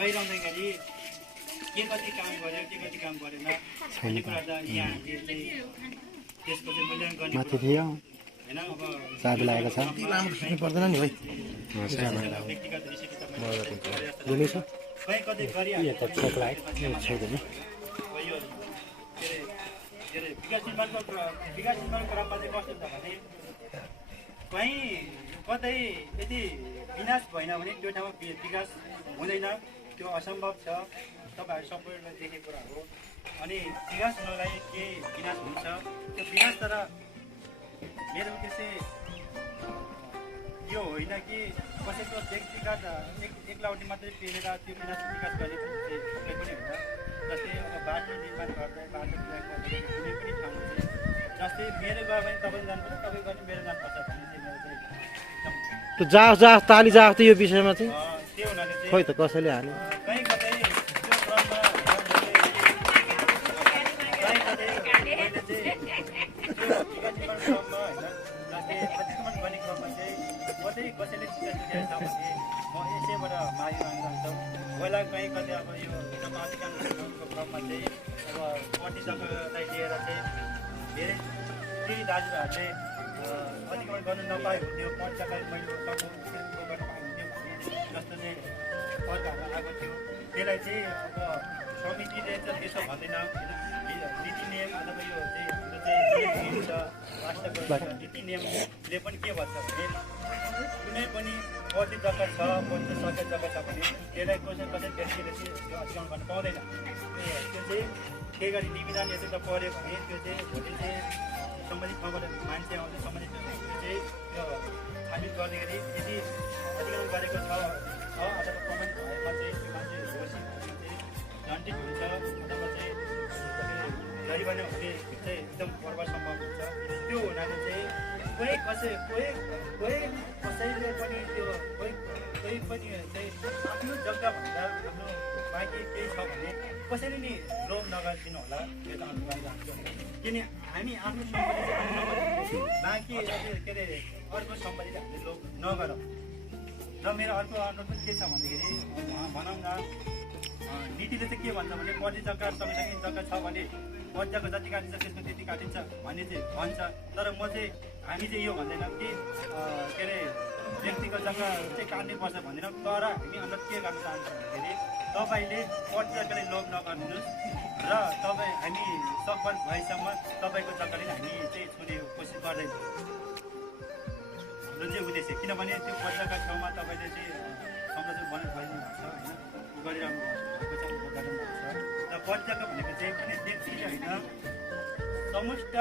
भइरहँदाखेरि के कति काम गर्यो के कति काम गरेन भन्ने कुरा त यहाँहरूले चाहिँ त्यसको चाहिँ मूल्याङ्कन गर्ने माथि थियो होइन अब चाबी लागेको छ पर्दैन नि भाइ व्यक्तिगत दिनेछ कहीँ कतै गरिहाल्यो त छोक लाग्यो छैन यो के अरे विकास निर्माणको क्रममा चाहिँ कस्तो छ भने कहीँ कतै यदि विनाश भएन भने त्यो ठाउँमा विकास हुँदैन त्यो असम्भव छ तपाईँहरू सबैलाई देखेको कुरा हो अनि विकास हुनलाई के विनाश हुन्छ त्यो विनाश तर मेरो उद्देश्य यो होइन कि कसैको व्यक्तिगत एकलौटी मात्रै पेरेर त्यो विकास गर्ने सबै पनि होइन जस्तै अब बाटो निर्माण गर्दै बाटो निर्माण गर्दै कुनै पनि ठाउँमा चाहिँ जस्तै मेरो गयो भने तपाईँ जानुपर्छ तपाईँ गर्ने मेरो जानुपर्छ भन्ने चाहिँ मेरो चाहिँ त्यो जाओस् ताली जाओस् त यो विषयमा चाहिँ त्यो हुनाले चाहिँ खोइ त कसैले हाल्यो कहीँ कतै त्यो क्रममा कहीँ कतै मैले चाहिँ त्यो विकास निर्माण क्रममा होइन जस्तै अतिक्रमण गर्ने क्रममा चाहिँ कतै कसैले चिन्ता छ भने म यसैबाट माथि माग्न चाहन्छौँ पहिला कहीँ कतै अब यो अतिक्रमणको क्रममा चाहिँ अब पट्टी जग्गालाई लिएर चाहिँ धेरै केही दाजुभाइहरूले अतिक्रमण गर्नु नपाए हुन्थ्यो पट्टी जग्गालाई मैले गर्न पाए हुन्थ्यो जस्तो चाहिँ सरकारहरू आएको थियो त्यसलाई चाहिँ अब समितिले चाहिँ त्यसो भन्दैन होइन नीति नियम अथवा यो चाहिँ हाम्रो चाहिँ नियम छ राष्ट्रको नीति नियमले पनि के भन्छ भने कुनै पनि कति जग्गा छ कति सरकारी जग्गा छ भने त्यसलाई कसै व्यक्तिले चाहिँ त्यो अतिक्रमण गर्न पाउँदैन त्यो चाहिँ के गरी निविधान यता पऱ्यो भने त्यो चाहिँ भोलि चाहिँ सम्बन्धित ठाउँबाट मान्छे आउँछ सम्बन्धित त्यो चाहिँ त्यो छानबिन गर्दाखेरि यदि अतिक्रमण गरेको छ अथवा प्रमाणित भएमा चाहिँ त्यो मान्छे दोषी चाहिँ दण्डित हुन्छ अथवा चाहिँ जरिवाना हुने चाहिँ एकदम बर्बाद सम्भव हुन्छ त्यो हुनाले चाहिँ कोही कसैले पनि त्यो कोही पनि चाहिँ आफ्नो जग्गाभन्दा आफ्नो बाँकी केही छ भने कसैले नि लोभ नगरिदिनु होला त्यो त अनुमान राख्छौँ किन हामी आफ्नो सम्पत्ति चाहिँ नगरौँ बाँकी के अरे अर्को सम्पत्ति चाहिँ हामीले लोभ नगरौँ र मेरो अर्को अनुरोध पनि के छ भन्दाखेरि भनौँ न नीतिले चाहिँ के भन्छ भने कति जग्गा सँगसँगै जग्गा छ भने कति जग्गा जति काटिन्छ त्यसको त्यति काटिन्छ भन्ने चाहिँ भन्छ तर म चाहिँ हामी चाहिँ यो भन्दैनौँ कि के अरे व्यक्तिको जग्गा चाहिँ काट्नुपर्छ भन्दैनौँ तर हामी अनुरोध के गर्न चाहन्छौँ भन्दाखेरि तपाईँले कति जग्गाले लोभ नगर्नुहोस् र तपाईँ हामी सकभर भएसम्म तपाईँको जग्गाले हामी चाहिँ छुने कोसिस गर्दैछौँ हाम्रो चाहिँ उद्देश्य किनभने त्यो कति जग्गा छेउमा तपाईँले चाहिँ संरक्षण बनाउनु भएको छ होइन गरिरहनु भएको छ उद्घाटन भएको छ र कति जग्गा भनेको चाहिँ कुनै व्यक्ति होइन समुष्ट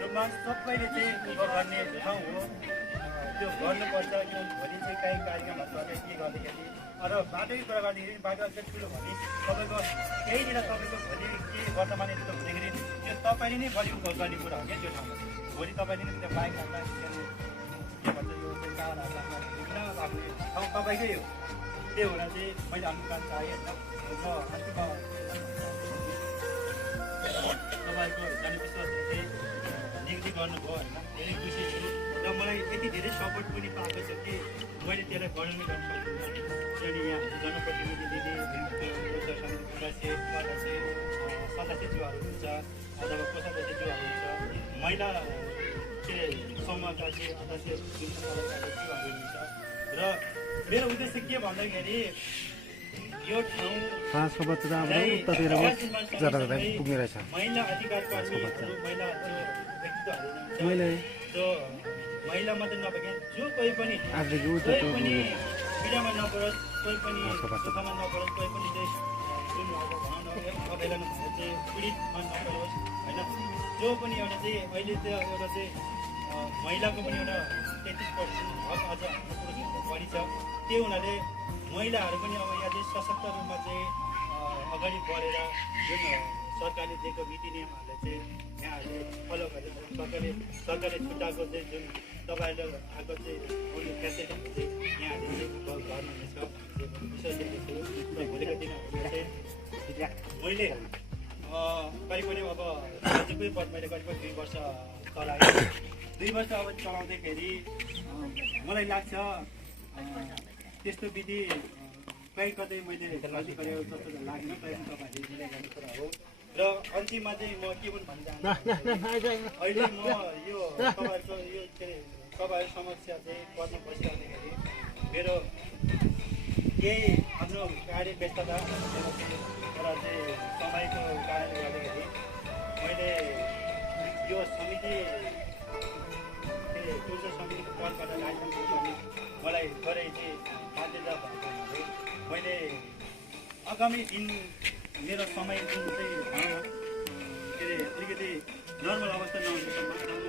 रूपमा सबैले चाहिँ गर्ने ठाउँ हो त्यो गर्नुपर्छ किनभने भोलि चाहिँ काहीँ कार्यक्रमहरू गर्दै के गर्दाखेरि र बाटोकै कुरा गर्दाखेरि बाटो अलिक ठुलो भने तपाईँको केहीनिर तपाईँको भोलि के वर्तमान यस्तो हुँदाखेरि त्यो तपाईँले नै भोलि उपभोग गर्ने कुरा हो क्या त्यो ठाउँमा भोलि तपाईँले नै त्यो बाइक हाल्दा के भन्छ यो चाहिँ कार हाल्दा आफ्नो ठाउँ तपाईँकै हो त्यो हुँदा चाहिँ मैले अनुमान चाहेँ होइन म अन्तिममा तपाईँको जनविश्वासले चाहिँ नियुक्ति गर्नुभयो होइन धेरै खुसी छु र मलाई यति धेरै सपोर्ट पनि पाएको छ कि मैले त्यसलाई वर्णन गर्न सक्दिनँ किनभने यहाँ जनप्रतिनिधिले सदस्यज्यूहरू हुन्छ अथवा कोषाध्यक्षज्यूहरू हुन्छ महिला के समूहका चाहिँ अध्यक्ष जुन सदस्यज्यूहरू हुन्छ र मेरो उद्देश्य के भन्दाखेरि यो ठाउँ फ्रान्सको बच्चा त हाम्रो उतातिर जाँदा जाँदा पुग्ने रहेछ महिला अधिकार कर्मीहरू महिला जो व्यक्तित्वहरू मैले जो महिला मात्रै नभए जो कोही पनि आजदेखि उता कोही पनि पीडामा नपरोस् कोही पनि दुःखमा नपरोस् कोही पनि चाहिँ जुन अब भनौँ न अवहेलना भएर चाहिँ पीडितमा नपरोस् होइन जो पनि एउटा चाहिँ अहिले त्यो एउटा चाहिँ महिलाको पनि एउटा 33% हक अझ पुरुषको बढी छ त्यो हुनाले महिलाहरू पनि अब यहाँ चाहिँ सशक्त रूपमा चाहिँ अगाडि बढेर जुन सरकारले दिएको नीति नियमहरूलाई चाहिँ यहाँहरूले फलो गरेर सरकारले छुट्टाएको चाहिँ जुन तपाईँहरूले आएको चाहिँ आउने फेसिलिटीहरू चाहिँ यहाँहरूले चाहिँ गर्नुहुनेछ विश्वास दिएको छु र भोलिको दिनहरूमा चाहिँ मैले करिब अब राजकीय पद मैले करिब 2 वर्ष चलाएँ 2 वर्ष अब चलाउँदाखेरि मलाई लाग्छ त्यस्तो विधि कहीँ कतै मैले गल्ती गरेको जस्तो त लागेन कहीँ तपाईँहरूले मिलाइ गर्ने कुरा हो र अन्तिममा चाहिँ म के पनि भन्न चाहन्छु अहिले म यो तपाईँहरूको यो के अरे तपाईँहरू समस्या चाहिँ पदमा बसिरहँदाखेरि मेरो केही आफ्नो कार्य व्यस्तता एउटा चाहिँ समयको कारणले गर्दाखेरि मैले यो समिति टुर्स समितिको पदबाट राजनीति गर्ने मलाई गरे चाहिँ बाध्यता भएको हुनाले मैले आगामी दिन मेरो समय जुन चाहिँ के अरे अलिकति नर्मल अवस्था नहुँदैसम्म अथवा म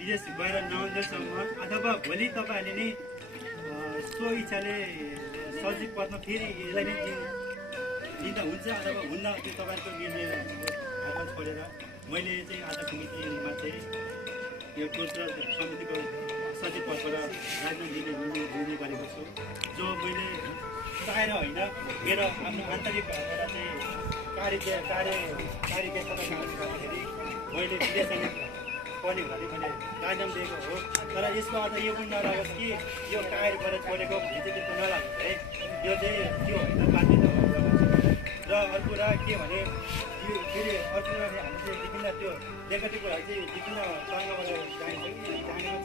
विदेश गएर नआउँदैसम्म अथवा भोलि तपाईँहरूले नै सो इच्छाले सचिव पदमा फेरि यसलाई नै दिँदा हुन्छ अथवा हुन्न त्यो तपाईँको निर्णय हातमा छोडेर मैले चाहिँ आजको मिटिङमा चाहिँ यो टुर्स समितिको सचिव पदबाट राजनीति दिने गरेको छु जो मैले चाहेर होइन मेरो आफ्नो आन्तरिक एउटा चाहिँ कार्यव्यस्तता कारणले गर्दाखेरि मैले विदेशमा पर्ने भने मैले राजीनामा दिएको हो तर यसको अर्थ यो पनि नलागोस् कि यो कार्यबाट छोडेको भने चाहिँ त्यस्तो नलागोस् है यो चाहिँ त्यो होइन बाध्यता र अर्को कुरा के भने यो फेरि अर्को कुरा हामी चाहिँ विभिन्न त्यो नेगेटिभ कुराहरू चाहिँ विभिन्न तर्कबाट जानेको छ होइन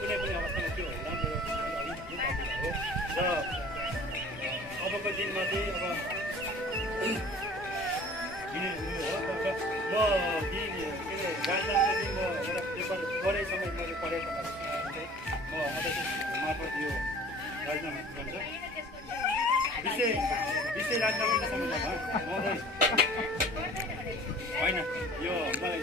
कुनै पनि अवस्थामा त्यो होइन र अबको दिनमा चाहिँ अब म गान्तोकमा चाहिँ म एउटा पेपर पढाइ समय मैले पढेको चाहिँ म अध्यक्ष मार्फत यो राजीनामा गर्छु विषय राजीनामाको सम्बन्धमा महोदय होइन यो मलाई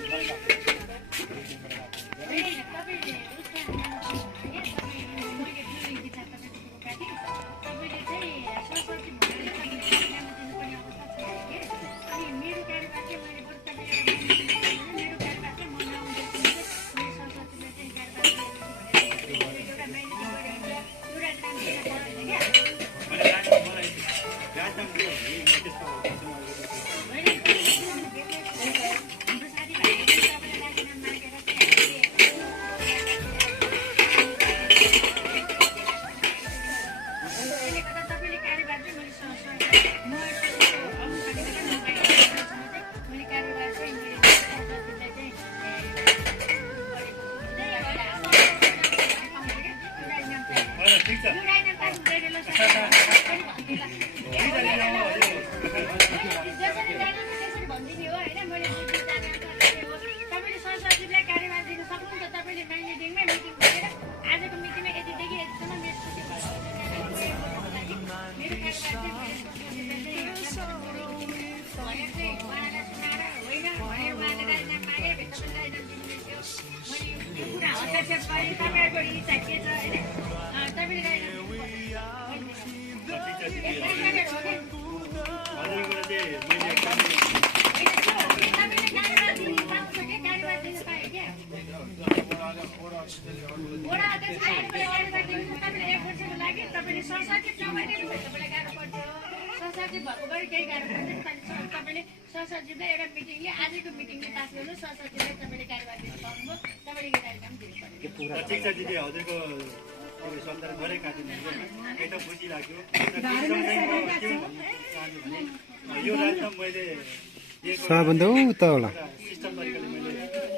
सबभन्दा उता होला सिस्टम तरिकाले मैले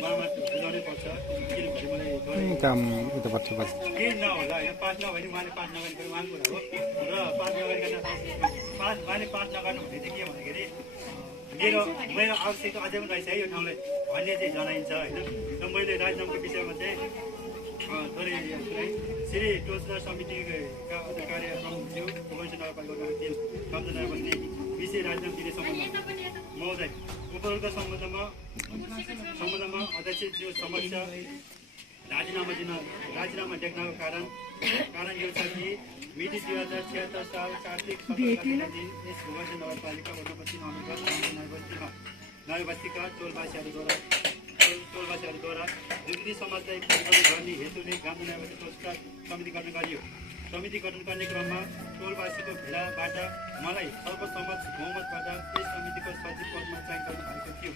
उहाँमा बुझाउनै पर्छ किनभने मैले गरेँ काम उतापट्टि बस्छ केही नहोला होइन पास नभए पनि उहाँले पास नगर्नु पनि उहाँको कुरा हो र पास नगरिकन उहाँले पास नगर्नु भने चाहिँ के भन्दाखेरि मेरो आवश्यकता अझै पनि रहेछ है यो ठाउँलाई भन्ने चाहिँ जनाइन्छ होइन र मैले राजनामको विषयमा चाहिँ थोरै श्री टोचना समितिका अधिकारी प्रमुख थियो भोइस नगरपालिकाका थियो कब्जा बस्ने विषय राजनाम दिने सम्बन्धमा महोदय उपरोक्त सम्बन्धमा अध्यक्षज्यू समक्ष राजीनामा देख्नको कारण यो छ कि मिति 2076 साल कार्तिक 17 दिन यस भोइस नगरपालिका वडा नम्बर 3 अन्तर्गत नयाँ बस्तीका टोलवासीहरूद्वारा जुगदी समाजलाई परिवर्तन गर्ने हेतुले ग्राम नयाँ बस्ती पुरस्कार समिति गठन गरियो। समिति गठन गर्ने क्रममा टोलवासीको भेलाबाट मलाई सर्वसम्मत बहुमतबाट यस समितिको सचिव पदमा चयन गर्नु भएको थियो।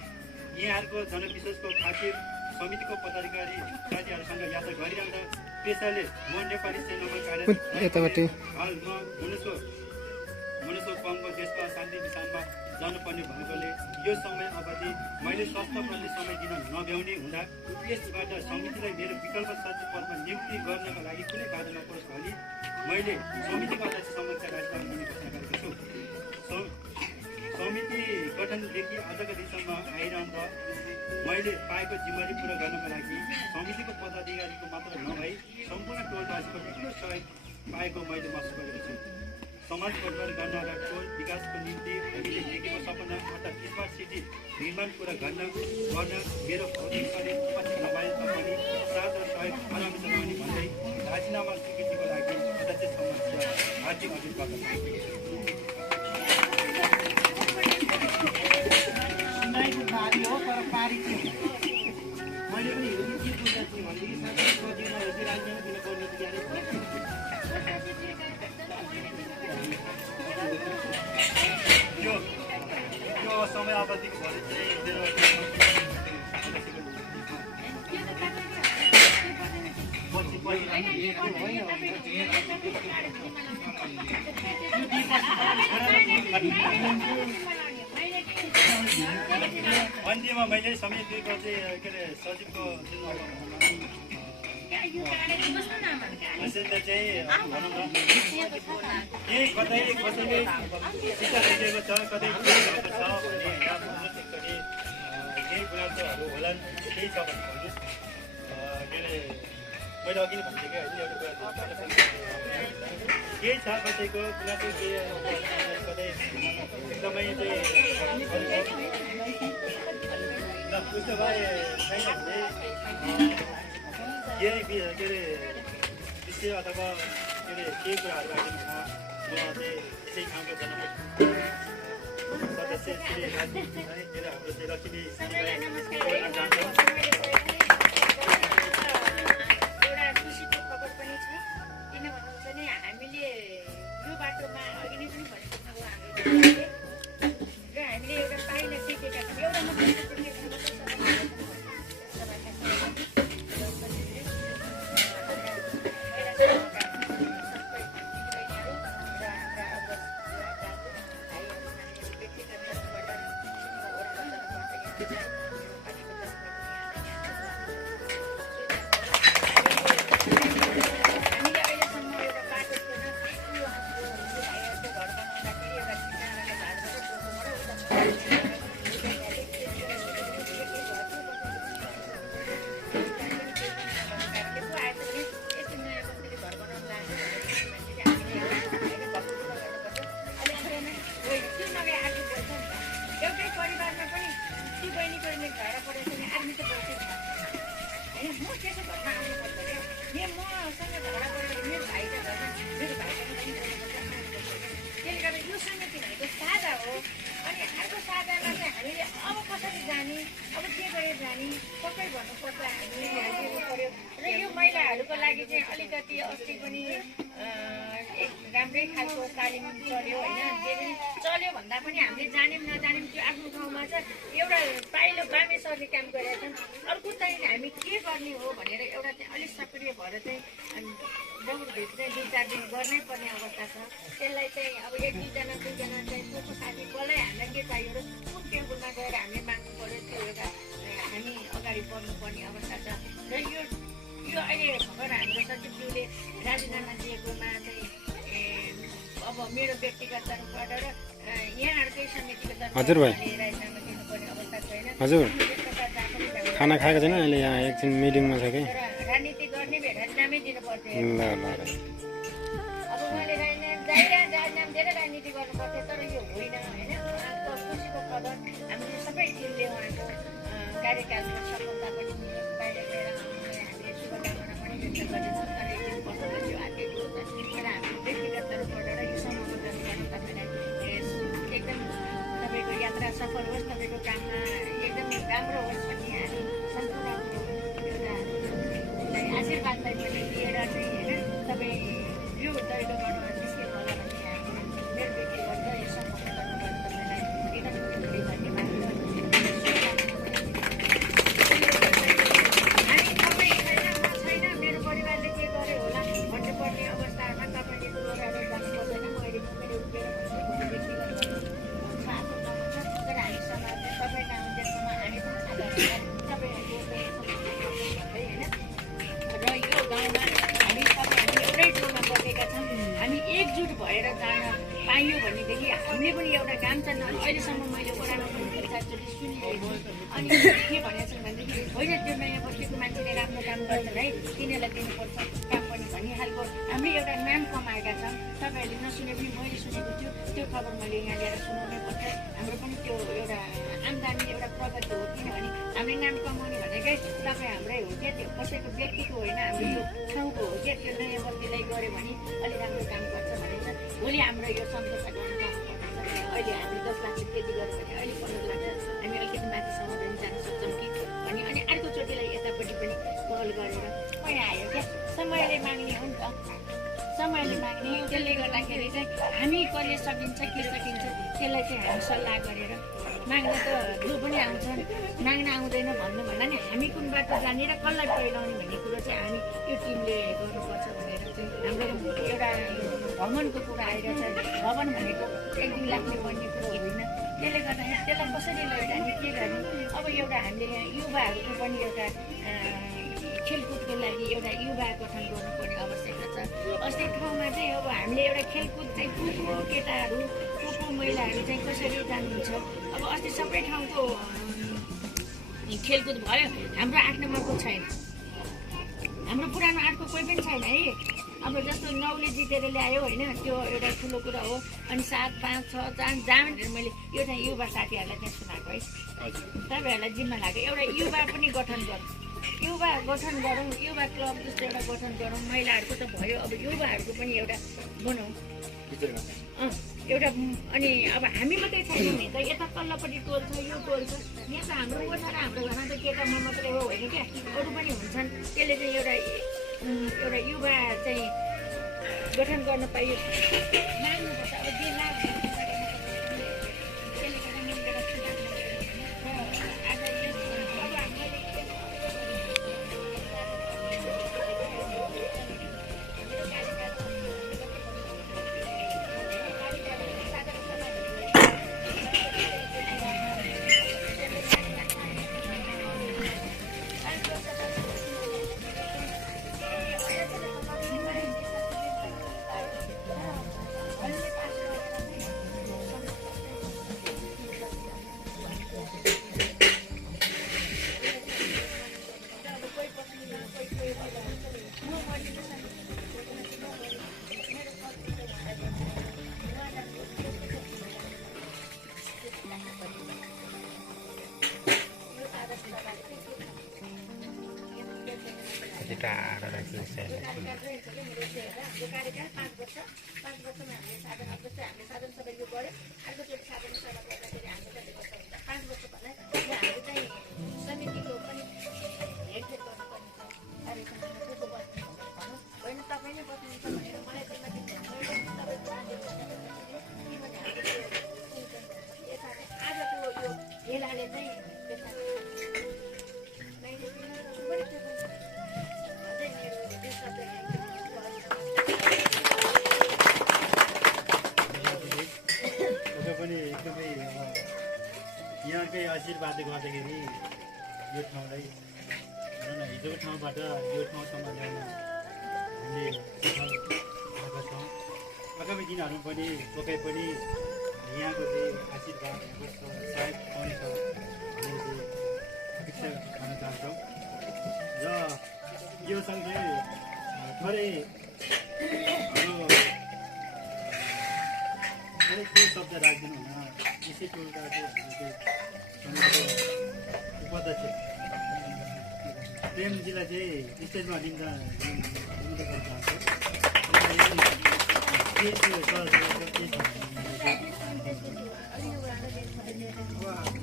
यहाँहरूको जनविश्वासको खातिर समितिको पदाधिकारी साथीहरूसँग यात्रा गरिरहँदा पेसाले म नेपाली सेनामा कार्य हाल म मनुष्य कमको देशमा शान्ति विषयमा जानुपर्ने भएकोले यो समय अवधि मैले स्वास्थ्यप्रति समय दिन नभ्याउने हुँदा यसबाट समितिलाई मेरो विकल्प सचिव पदमा नियुक्ति गर्नका लागि कुनै बाधा नपरोस् भनी मैले समितिको अध्यक्ष समक्ष राजीनामा दिने घोषणा गरेको छु। समिति गठनदेखि आजको दिनसम्म आइरहँदा मैले पाएको जिम्मेवारी पुरा गर्नका लागि समितिको पदाधिकारीको मात्र नभई सम्पूर्ण टोलवासीको ठुलो सहयोग पाएको मैले महसुस गरेको छु। समाज परिवर्तन गर्न र टोल विकासको निम्ति हामीले देखेको सपना अर्थात् स्मार्ट सिटी निर्माण पुरा गर्न मेरो भौतिक शरीर उपस्थित नभए तापनि साथ र सहयोग आरामसँग आउने भन्दै राजीनामा स्वीकृतिको लागि अध्यक्ष समक्ष हार्दिक अनुरोध गर्दछु। हो तर पारी मैले पनि हेर्नु के बुझेको छु भनेदेखि साथै राजीनामा दिन पर्ने यो समय अवधिको भरि अन्त्यमा मैले समितिको चाहिँ के अरे सचिवको चाहिँ भनौँ न केही कतै कसैले शिक्षा दिएको छ कतै भएको छ भने यहाँ बुझ्नु सक्ने केही गुनासोहरू होलान् केही छ भने भन्नुहोस्। के अरे मैले अघि नै भन्थेँ क्या एउटा कुरा केही छ कसैको गुनासो के कतै एकदमै चाहिँ उसो भए छैन भने यही के अरे विषय अथवा के अरे केही कुराहरू राखिदिनुमा म चाहिँ यसै ठाउँको सदस्य श्री राजनीति है हाम्रो चाहिँ लक्ष्मी एउटा खुसीको खबर पनि छ। किन भन्नुहुन्छ भने हामीले यो बाटोमा अघि नै पनि भनिसक्नुभयो हामीले र हामीले एउटा पाइला टेकेका छौँ। एउटा मात्रै महिलाहरूको लागि चाहिँ अलिकति अस्ति पनि एक राम्रै खालको तालिम चल्यो होइन। जे पनि चल्यो भन्दा पनि हामीले जान्यौँ नजान्यौँ त्यो आफ्नो ठाउँमा चाहिँ एउटा पाइलो बामे सर्ने काम गरेका छन्। अर्को चाहिँ हामी के गर्ने हो भनेर एउटा चाहिँ अलिक सक्रिय भएर चाहिँ दौडभिड चाहिँ 2-4 दिन गर्नै पर्ने अवस्था छ। त्यसलाई चाहिँ अब 1-2जना 2जना चाहिँ को साथी कसलाई हामीलाई के चाहियो र कुन टेम्पोमा गएर हामीले माग्नु पर्यो त्यो एउटा हामी अगाडि अगाडि बढ्नुपर्ने अवस्था छ र यो अहिले भर्खर हाम्रो सचिवज्यूले राजीनामा दिएकोमा चाहिँ अब मेरो व्यक्तिगत तर्फबाट र यहाँहरूकै समितिको हजुर भाइ। तर्फबाट राजीनामा दिनुपर्ने अवस्था छैन। हजुर त्यसका साथै खाना खाएको छैन अहिले यहाँ एकछिन मिटिङमा छ कि तर राजनीति गर्ने भए राजीनामै दिनुपर्थ्यो। ल अब उहाँले राजीनामा दिएर राजनीति गर्नुपर्थ्यो तर यो होइन होइन। उहाँको खुसीको खबर हामीले सबै टिमले उहाँको कार्यकालको सफलता पनि बाहिर ल्याएर हामीले शुभकामना पनि व्यक्त गरेछौँ। तर एकदिन बस्दा त्यो आत्तिएको हुन्छ तर हामी व्यक्तिगत तर्फबाट र यो समूहको तर्फबाट तपाईँलाई एकदम तपाईँको यात्रा सफल होस्, तपाईँको काममा एकदम राम्रो होस् भन्ने हामी सम्पूर्ण एउटा आशीर्वादलाई पनि दिएर चाहिँ होइन तपाईँ यो दैलोबाट निस्किनु होला भन्ने हामी मेरो व्यक्तिगत र यो समूहको तर्फबाट तपाईँलाई एकदम धन्यवाद हामी तपाईँ छैन म छैन मेरो परिवारले के गर्यो होला भन्नुपर्ने अवस्थामा तपाईँले दोहोऱ्याएर जानु पर्दैन। म अहिले मैले उभिएर व्यक्तिगत आफ्नो ठाउँमा छ तर हामी समाज तपाईँका उद्देश्यमा हामी पनि साधारण तपाईँहरूको भन्दै होइन र यो गाउँमा हामी एउटै ठाउँमा बसेका छौँ। हामी एकजुट भएर जान पाइयो भनेदेखि हामीले पनि एउटा काम छ। अहिलेसम्म मैले ओडामा पनि 4-5चोटि सुनिरहेको अनि के भनेको छन् भनेदेखि होइन त्यो नयाँ बस्तीको मान्छेले राम्रो काम गर्छन् है तिनीहरूलाई दिनुपर्छ काम पनि भन्ने खालको हामीले एउटा नाम कमाएका छौँ। तपाईँहरूले नसुने पनि मैले सुनेको छु त्यो खबर मैले यहाँ ल्याएर सुनाउनै पर्छ। हाम्रो पनि त्यो एउटा आम्दानी एउटा प्रगति हो किनभने हामीले नाम कमाउने भनेकै तपाईँ हाम्रै हो क्या त्यो कसैको व्यक्तिको होइन हाम्रो यो ठाउँको हो क्या। त्यो नयाँ बस्तीलाई गऱ्यो भने अलि राम्रो काम गर्छ भनेर भोलि हाम्रो यो सम्झौता गर्नु जानुपर्छ। अहिले हामी 10 लाख त्यति गऱ्यो भने अहिले 15 लाख हामी अलिकति माथिसम्म पनि जान सक्छौँ कि अनि अर्कोचोटिलाई यतापट्टि पनि पहल गरेर पहिला आयो क्या समयले माग्ने हो नि त समयले माग्ने। त्यसले गर्दाखेरि चाहिँ हामी कसले सकिन्छ के सकिन्छ त्यसलाई चाहिँ हामी सल्लाह गरेर माग्न त जो पनि आउँछन् माग्न आउँदैन भन्नुभन्दा नि हामी कुन बाटो जाने र कसलाई पहिलाउने भन्ने कुरो चाहिँ हामी यो टिमले गर्नुपर्छ भनेर चाहिँ हाम्रो एउटा भ्रमणको कुरा आइरहेछ। भवन भनेको 1-2 लाखले बन्ने कुरो होइन। त्यसले गर्दाखेरि त्यसलाई कसरी लैजाने के गर्ने अब एउटा हामीले यहाँ युवाहरूको पनि एउटा खेलकुदको लागि एउटा युवा गठन गर्नुपर्ने आवश्यकता छ। अस्ति ठाउँमा चाहिँ अब हामीले एउटा खेलकुद चाहिँ को केटाहरू को महिलाहरू चाहिँ कसरी जानुहुन्छ। अब अस्ति सबै ठाउँको खेलकुद भयो हाम्रो 8 नम्बरको छैन। हाम्रो पुरानो 8को कोही पनि छैन है। अब जस्तो 9ले जितेर ल्यायो होइन त्यो एउटा ठुलो कुरा हो। अनि 7, 5, 6 जहाँ भनेर मैले यो चाहिँ युवा साथीहरूलाई चाहिँ सुनाएको है। तपाईँहरूलाई जिम्मा लाग्यो एउटा युवा पनि गठन गरौँ युवा क्लब जस्तो एउटा गठन गरौँ। महिलाहरूको त भयो अब युवाहरूको पनि एउटा बनाउँ एउटा। अनि अब हामी मात्रै छैनौँ नि त यता तल्लोपट्टि टोल छ यो टोल छ यहाँ त हाम्रो गोठा र हाम्रो घरमा त केटा म मात्रै हो होइन क्या अरू पनि हुन्छन्। त्यसले चाहिँ एउटा युवा चाहिँ गठन गर्न पाइयो माग्नुपर्छ। अब जे लाग्छ त्यसले गर्दा मैले एउटा सुझाव आज टाढा राख्नु कार्यकाल 5 वर्ष 5 वर्षमा हामीले साधन जस्तै हामीले साधन सबै यो गऱ्यो अर्कोचोटि साधन सभा गर्दाखेरि हामीले कति वर्ष हुन्छ 5 वर्ष भन्दा हामीले चाहिँ समितिको पनि हेरफेर गर्नुपर्ने छ। कार्यक्रममा को बस्नु भनौँ होइन तपाईँ नै बस्नुहुन्छ भनेर मलाई चाहिँ आजको यो भेलाले चाहिँ पनि एकदमै अब यहाँकै आशीर्वादले गर्दाखेरि यो ठाउँलाई भनौँ न हिजोको ठाउँबाट यो ठाउँसम्म ल्याउन हामीले सफल भएका छौँ। आगामी दिनहरूमा पनि पक्कै पनि यहाँको चाहिँ आशीर्वाद यहाँको सहयोग पाउनेछ भन्ने चाहिँ अपेक्षा गर्न चाहन्छौँ। र यो सँगै थोरै हाम्रो केही शब्द राखिदिनु हुन यसै टोलका चाहिँ हाम्रो उपाध्यक्ष प्रेमजीलाई चाहिँ स्टेजमा लिन चाहन्छु।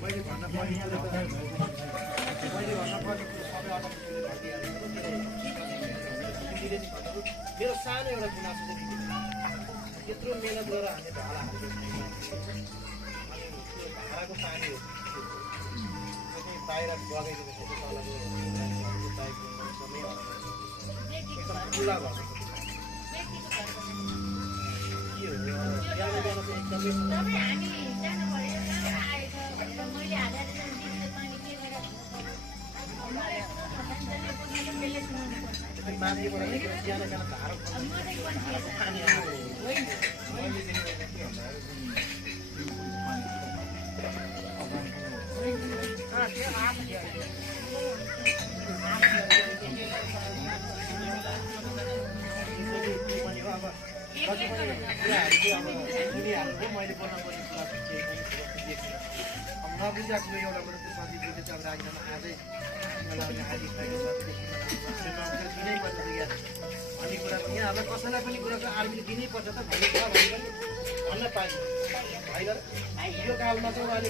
मैले भन्न पर्ने मेरो सानो एउटा गुनासो चाहिँ त्यत्रो मेहनत गरेर हामीले भाडा भाडाको पानी हो बाहिर बगेको समय एकदम खुला भएको के हो जानु गर्न चाहिँ एकदमै माथिबाट ज्यान जान भारत पानी मैले बोल्नुपर्ने कुरा नबुझाएको एउटा मात्रै त्यो सजिलो चाहिँ अब राजीनामा आजै दिनै पर्छ भन्ने कुरा पनि यहाँहरूलाई कसैलाई पनि कुराको आर्मीले दिनै पर्छ त भन्ने कुरा भने पनि भन्न पाइन्छ होइन। यो कालमा चाहिँ उहाँले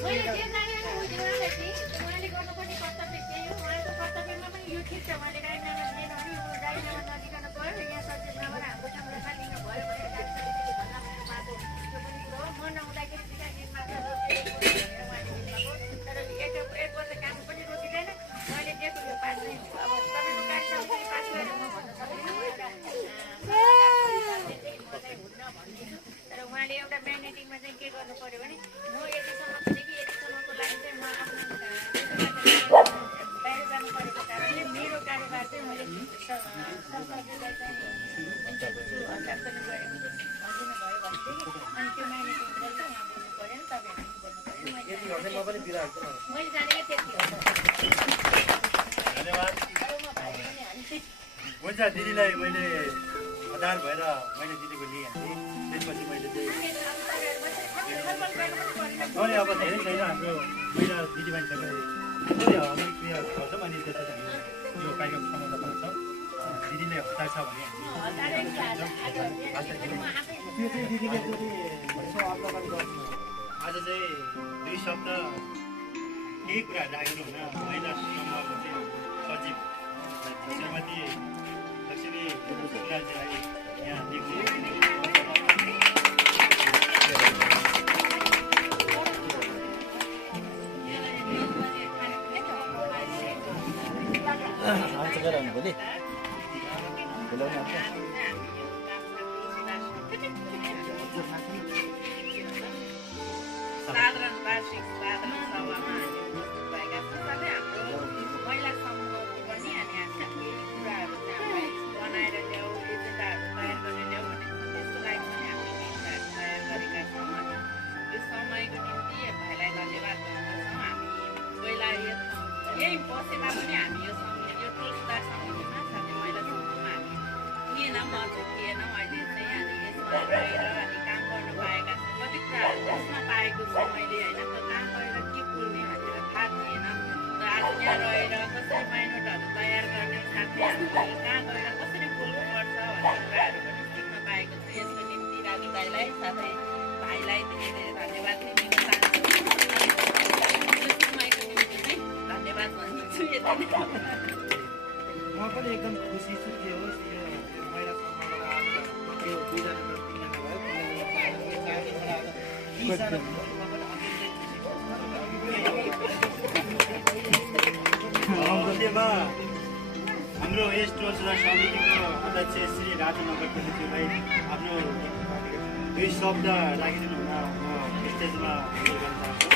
तर उहाँले एउटा म्यानेजिङमा चाहिँ के गर्नु पर्यो भने म यतिसम्मदेखि यतिसम्मको लागि चाहिँ म आफ्नो बाहिर जानु परेको कारणले मेरो कारोबार चाहिँ मैले सरकारलाई चाहिँ हस्तान्तरण गरेको भन्दिनु भयो भनेदेखि अनि त्यो म्यानेजिङलाई चाहिँ उहाँ बोल्नु पऱ्यो नि तपाईँहरूले बोल्नु पऱ्यो मैले जानेकै त्यति हो। धन्यवाद। हुन्छ दिदीलाई मैले आधार भएर मैले दिदीको लिएँ त्यसपछि मैले चाहिँ अब धेरै छैन हाम्रो महिला दिदीबहिनीसँग थोरै हरेक क्रिया गर्छौँ अनि त्यसपछि हामी यो कार्यक्रम समाप्त गर्छौँ। दिदीले हतार छ भने त्यो चाहिँ दिदीले यसो अवलोकन गर्नु आज चाहिँ 2 शब्द केही कुरा राखेको हुन महिला समूहको चाहिँ सचिव श्रीमती लक्ष्मी सुब्बाजीलाई यहाँ भोलि साधारण वार्षिक साधारण सभामा भएका साथै हाम्रो महिला समूहको पनि अनि हामीले केही कुराहरू चाहिँ हामीलाई बनाएर ल्याऊ एजेन्डाहरू तयार गरेर ल्याऊ भने त्यसको लागि पनि हामीले एजेन्डाहरू तयार गरेका छौँ। अनि यो समयको निम्ति भाइलाई धन्यवाद गर्दछौँ। हामी पहिला यही बसेमा पनि हामी यो टोल सुधार समितिमा साथै महिला समूहमा हामी थिएनौँ थिएनौँ अहिले चाहिँ हामी यसमा रहेर अनि काम गर्नु पाएका छौँ। कति कुराहरू बुझ्न पाएको छु मैले होइन त काम गरेर के बोल्ने भनेर थाहा थिएन र आज यहाँ रहेर कसरी माइनोटहरू तयार गर्ने साथै हामीले कहाँ गएर कसरी बोल्नुपर्छ भन्ने कुराहरू पनि सिक्न पाएको छु। यसको निम्ति राजु दाइलाई साथै भाइलाई धेरै धेरै धन्यवाद दिन चाहन्छु। यो समयको निम्ति चाहिँ धन्यवाद भन्छु। म पनि एकदम खुसी छु के होस् यो महिला समूहबाट यो 2 जना 3 जना भयो अन्त्यमा हाम्रो यस टोल सुधार समितिको अध्यक्ष श्री राजु नगरपतिज्यूलाई आफ्नो 2 शब्द राखिदिनु हुन म स्टेजमा अनुरोध गर्न चाहन्छु।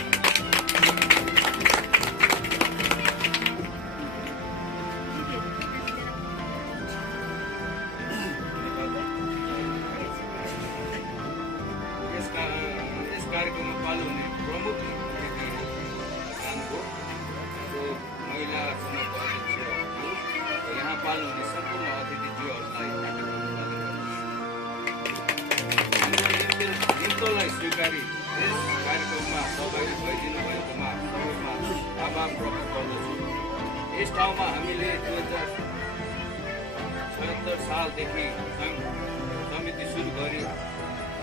यस्तोलाई स्वीकारी यस कार्यक्रममा सहभागी भइदिनु भएकोमा सबैमा आभार प्रकट गर्दछु। यस ठाउँमा हामीले 2076 सालदेखि समिति सुरु गरी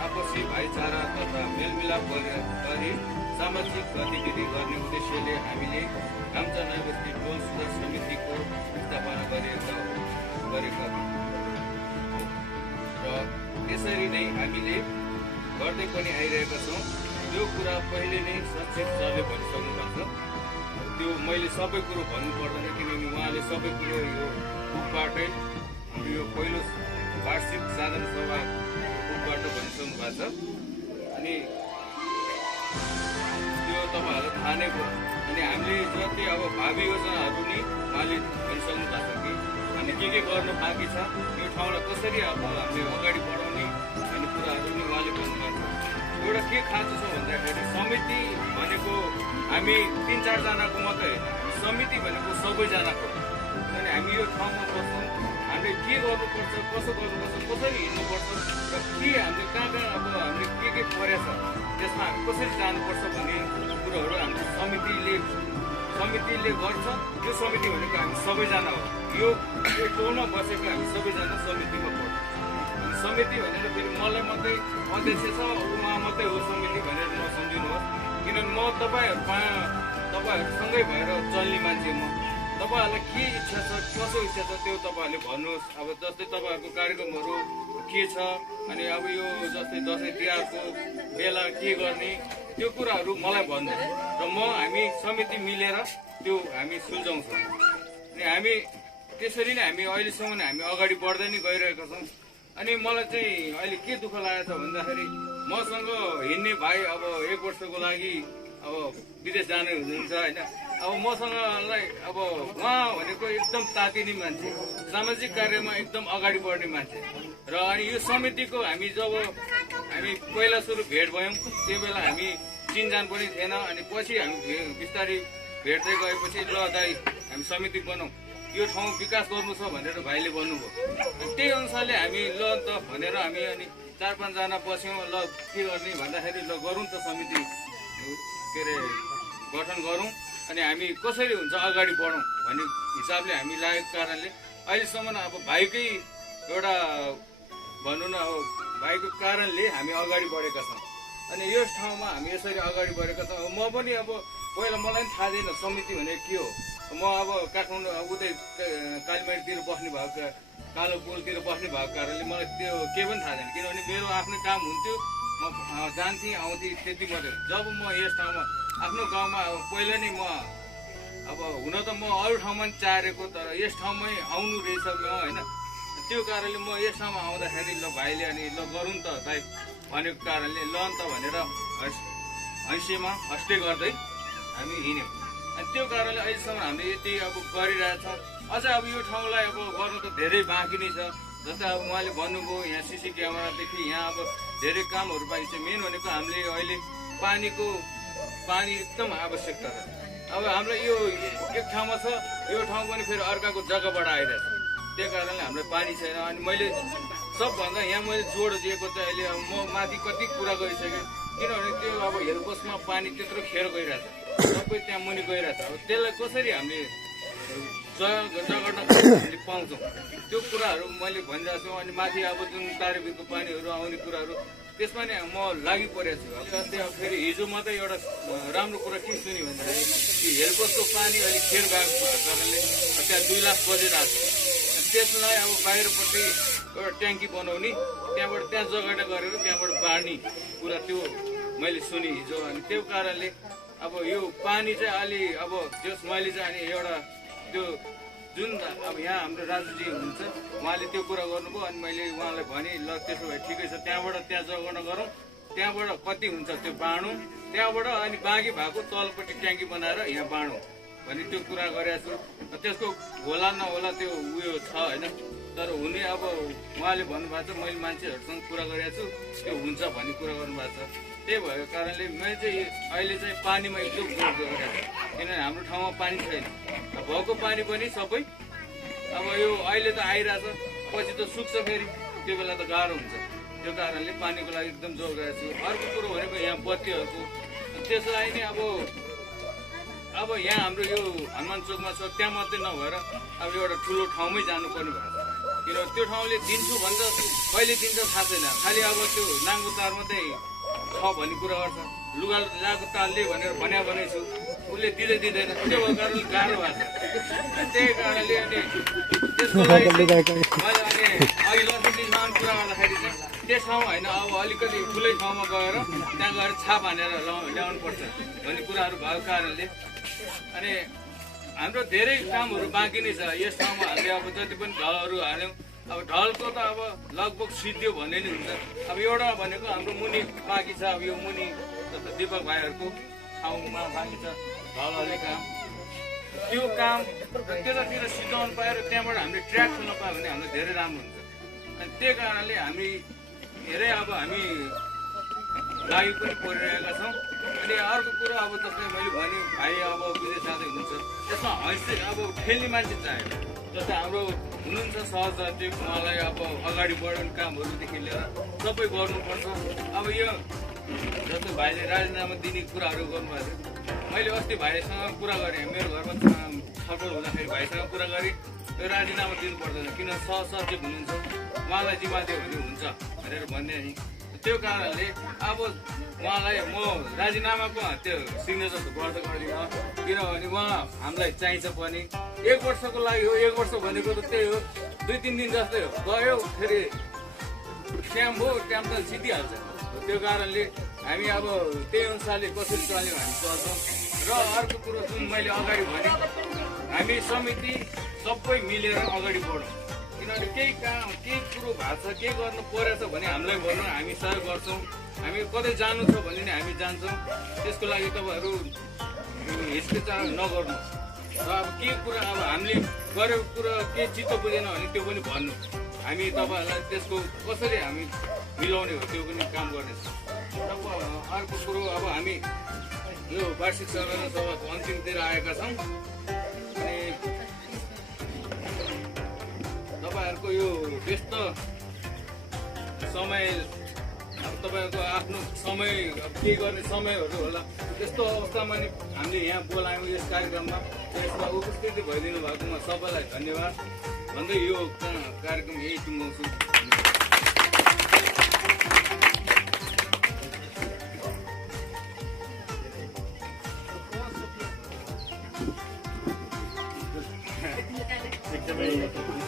आपसी भाइचारा तथा मेलमिलाप गरी सामाजिक गतिविधि गर्ने उद्देश्यले हामीले कामचा नयाँ बस्ती टोल सुधार समितिको स्थापना गरेका र यसरी नै हामीले गर्दै पनि आइरहेका छौँ। त्यो कुरा पहिले नै सचिव सरले भनिसक्नु भएको छ। त्यो मैले सबै कुरो भन्नु पर्दैन, किनभने उहाँले सबै कुरो यो बुकबाटै यो पहिलो वार्षिक साधारण सभा बुकबाट भनिसक्नु भएको छ। अनि त्यो तपाईँहरूलाई थाहा नै भयो। अनि हामीले जति अब भावी योजनाहरू नि उहाँले भनिसक्नु भएको छ कि हामी के गर्नु बाँकी छ, यो ठाउँलाई कसरी अब हामीले अगाडि बढाउने भन्ने कुराहरू नि उहाँले भन्नुभएको छ। एउटा के खाँचो छ भन्दाखेरि समिति भनेको हामी 3-4 जनाको मात्रै होइन, समिति भनेको सबैजनाको। किनभने हामी यो ठाउँमा बस्छौँ, हामीले के गर्नुपर्छ, कसो गर्नुपर्छ, कसरी हिँड्नुपर्छ र के हामीले कहाँ अब हामीले के परेछ त्यसमा हामी कसरी जानुपर्छ भन्ने कुरोहरू हाम्रो समितिले गर्छ। यो समिति भनेको हामी सबैजना हो। यो टोलमा बसेको हामी सबैजना समितिमा पर्छ। अनि समिति भनेर फेरि मलाई मात्रै अध्यक्ष छ, उहाँ मात्रै हो समिति भनेर नसम्झिनुहोस्। किनभने म तपाईँहरूसँगै भएर चल्ने मान्छे म। तपाईँहरूलाई के इच्छा छ, कसो इच्छा छ त्यो तपाईँहरूले भन्नुहोस्। अब जस्तै तपाईँहरूको कार्यक्रमहरू के छ, अनि अब यो जस्तै दसैँ तिहारको बेला के गर्ने त्यो कुराहरू मलाई भन्नुहोस् र हामी समिति मिलेर त्यो हामी सुल्झाउँछौँ। अनि हामी त्यसरी नै हामी अहिलेसम्म हामी अगाडि बढ्दै नै गइरहेका छौँ। अनि मलाई चाहिँ अहिले के दुःख लागेको छ भन्दाखेरि मसँग हिँड्ने भाइ अब 1 वर्षको लागि अब विदेश जानु हुनुहुन्छ होइन। अब मसँगलाई अब उहाँ भनेको एकदम तातिने मान्छे, सामाजिक कार्यमा एकदम अगाडि बढ्ने मान्छे। र अनि यो समितिको हामी जब हामी पहिला सुरु भेट भयौँ त्यो बेला हामी चिनजान पनि थिएन। अनि पछि हामी बिस्तारै भेट्दै गएपछि ल दाइ हामी समिति बनाउँ, यो ठाउँ विकास गर्नु छ भनेर भाइले भन्नुभयो। त्यही अनुसारले हामी ल त भनेर हामी अनि 4-5 जना बस्यौँ। ल के गर्ने भन्दाखेरि ल गरौँ त समिति के अरे गठन गरौँ, अनि हामी कसरी हुन्छ अगाडि बढौँ भन्ने हिसाबले हामी लागेको कारणले अहिलेसम्म अब भाइकै एउटा भनौँ न अब भाइको कारणले हामी अगाडि बढेका छौँ। अनि यस ठाउँमा हामी यसरी अगाडि बढेका छौँ। म पनि अब पहिला मलाई पनि थाहा थिएन समिति भनेको के हो। म अब काठमाडौँ उतै कालीमाटीतिर बस्ने भएको, कालो पुलतिर बस्ने भएको कारणले मलाई त्यो केही पनि थाहा छैन। किनभने मेरो आफ्नो काम हुन्थ्यो, म जान्थेँ आउँथेँ त्यति मात्रै। जब म यस ठाउँमा आफ्नो गाउँमा अब पहिला नै म अब हुन त म अरू ठाउँमा पनि चाहेको, तर यस ठाउँमै आउनु रहेछ म होइन। त्यो कारणले म यस ठाउँमा आउँदाखेरि ल भाइले अनि ल गरौँ त भाइ भनेको कारणले ल त भनेर हैसियमा हस्टे गर्दै हामी हिँड्यौँ। अनि त्यो कारणले अहिलेसम्म हामीले यति अब गरिरहेछौँ। अझ अब यो ठाउँलाई अब गर्नु त धेरै बाँकी नै छ। जस्तै अब उहाँले भन्नुभयो यहाँ सिसी क्यामेरादेखि यहाँ अब धेरै कामहरू पाइन्छ। मेन भनेको हामीले अहिले पानी एकदम आवश्यकता छ। अब हाम्रो यो एक ठाउँमा छ, यो ठाउँ पनि फेरि अर्काको जग्गाबाट आइरहेछ। त्यो कारणले हामीलाई पानी छैन। अनि मैले सबभन्दा यहाँ मैले जोड दिएको चाहिँ अहिले अब म माथि कति कुरा गरिसकेँ। किनभने त्यो अब हेलपोस्टमा पानी त्यत्रो खेर गइरहेछ, सबै त्यहाँ मुनि गइरहेछ। अब त्यसलाई कसरी हामीले हामीले पाउँछौँ त्यो कुराहरू मैले भनिरहेको छु। अनि माथि अब जुन तारेबिरको पानीहरू आउने कुराहरू त्यसमा नै म लागि परेको छु। अब जस्तै अब फेरि हिजो मात्रै एउटा राम्रो कुरा के सुन्यो भन्दाखेरि हेलपोस्टको पानी अलिक खेर गएको कारणले त्यहाँ 2 लाख बजिरहेको छ। त्यसलाई अब बाहिरपट्टि एउटा ट्याङ्की बनाउने, त्यहाँ जग्गा गरेर त्यहाँबाट बाँड्ने कुरा त्यो मैले सुने हिजो। अनि त्यो कारणले अब यो पानी चाहिँ अलि अब जस मैले चाहिँ अनि एउटा त्यो जुन अब यहाँ हाम्रो राजुजी हुनुहुन्छ उहाँले त्यो कुरा गर्नुभयो। अनि मैले उहाँलाई भने ल त्यसो भए ठिकै छ, त्यहाँबाट त्यहाँ जग्गा गरौँ, त्यहाँबाट कति हुन्छ त्यो बाँडौँ, त्यहाँबाट अनि बाँकी भएको तलपट्टि ट्याङ्की बनाएर यहाँ बाँडौँ भन्ने त्यो कुरा गरेको छु। त्यसको होला नहोला त्यो उयो छ होइन, तर हुने अब उहाँले भन्नुभएको छ, मैले मान्छेहरूसँग कुरा गरेको छु त्यो हुन्छ भन्ने कुरा गर्नुभएको छ। त्यही भएको कारणले मैले चाहिँ अहिले चाहिँ पानीमा एकदम जोड गरिरहेको छु। किनभने हाम्रो ठाउँमा पानी छैन, भएको पानी पनि सबै अब यो अहिले त आइरहेछ, पछि त सुक्छ फेरि, त्यो बेला त गाह्रो हुन्छ। त्यो कारणले पानीको लागि एकदम जोड गरेको छु। अर्को कुरो भनेको यहाँ बत्तीहरूको त्यसलाई नै अब यहाँ हाम्रो यो हनुमान चोकमा छ, त्यहाँ मात्रै नभएर अब एउटा ठुलो ठाउँमै जानुपर्ने भएको छ। किनभने त्यो ठाउँले दिन्छु भन्छ, कहिले दिन्छ थाहा छैन। खालि अब त्यो नाङ्गो तार मात्रै छ भन्ने कुरा गर्छ। लुगा लगाएको तारले भनेर भने छु, उसले दिँदैन। त्यो भएको कारणले गाह्रो भएको छ। त्यही कारणले अनि त्यसको लागि मैले अनि अघि लक्ष्मीजीसँग कुरा गर्दाखेरि चाहिँ त्यस ठाउँ होइन, अब अलिकति ठुलै ठाउँमा गएर त्यहाँ गएर छाप हानेर ल्याउनुपर्छ भन्ने कुराहरू भएको कारणले अनि हाम्रो धेरै कामहरू बाँकी नै छ। यस ठाउँमा हामीले अब जति पनि ढलहरू हाल्यौँ, अब ढलको त अब लगभग सिद्धियो भन्ने नै हुन्छ। अब एउटा भनेको हाम्रो मुनि बाँकी छ। अब यो मुनि दिपक भाइहरूको ठाउँमा बाँकी छ ढलहरूले काम। त्यो काम त्यतातिर सिद्धाउनु पाएर त्यहाँबाट हामीले ट्र्याक खोल्न पायो भने हामीलाई धेरै राम्रो हुन्छ। अनि त्यही कारणले हामी धेरै अब हामी लागि पनि परिरहेका छौँ। अनि अर्को कुरो अब जस्तै मैले भने भाइ अब विदेश जाँदै हुनुहुन्छ, त्यसमा हैसियत अब ठेल्ने मान्छे चाहियो। जस्तै हाम्रो हुनुहुन्छ सहजती, उहाँलाई अब अगाडि बढाउने कामहरूदेखि लिएर सबै गर्नुपर्छ। अब यो जस्तो भाइले राजीनामा दिने कुराहरू गर्नुभएको थियो, मैले अस्ति भाइसँग कुरा गरेँ, मेरो घरमा छलफल हुँदाखेरि भाइसँग कुरा गरेँ, यो राजीनामा दिनु पर्दैन, किन सहसचिव हुनुहुन्छ, उहाँलाई जिम्मा दियो भने हुन्छ भनेर भन्ने नि। त्यो कारणले अब उहाँलाई म राजीनामाको त्यो सिग्नेचर गर्दा गर्दिनँ, किनभने उहाँ हामीलाई चाहिन्छ पनि। 1 वर्षको लागि हो, 1 वर्ष भनेको त त्यही हो, 2-3 दिन जस्तै हो, गयो फेरि ट्याम हो, ट्याम त जितिहाल्छ। त्यो कारणले हामी अब त्यही अनुसारले कसरी चल्यौँ हामी चल्छौँ। र अर्को कुरो जुन मैले अगाडि भने, हामी समिति सबै मिलेर अगाडि बढौँ। किनभने केही कुरो भएको छ, केही गर्नु परेछ भने हामीलाई भन्नु, हामी सहयोग गर्छौँ। हामी कतै जानु छ भने नि हामी जान्छौँ। त्यसको लागि तपाईँहरू हिचकिचाह नगर्नु। र अब के कुरा अब हामीले गरेको कुरा के चित्त बुझेन भने त्यो पनि भन्नु, हामी तपाईँहरूलाई त्यसको कसरी हामी मिलाउने हो त्यो पनि काम गर्नेछौँ। र अर्को कुरो अब हामी यो वार्षिक सम्मेलन सभाको अन्तिमतिर आएका छौँ। अनि तपाईँहरूको यो व्यस्त समय, अब तपाईँहरूको आफ्नो समय के गर्ने समयहरू होला, त्यस्तो अवस्थामा नि हामीले यहाँ बोलायौँ यस कार्यक्रममा। यसमा उपस्थिति भइदिनु भएकोमा सबैलाई धन्यवाद भन्दै यो कार्यक्रम यही टुङ्गाउँछु। एकदमै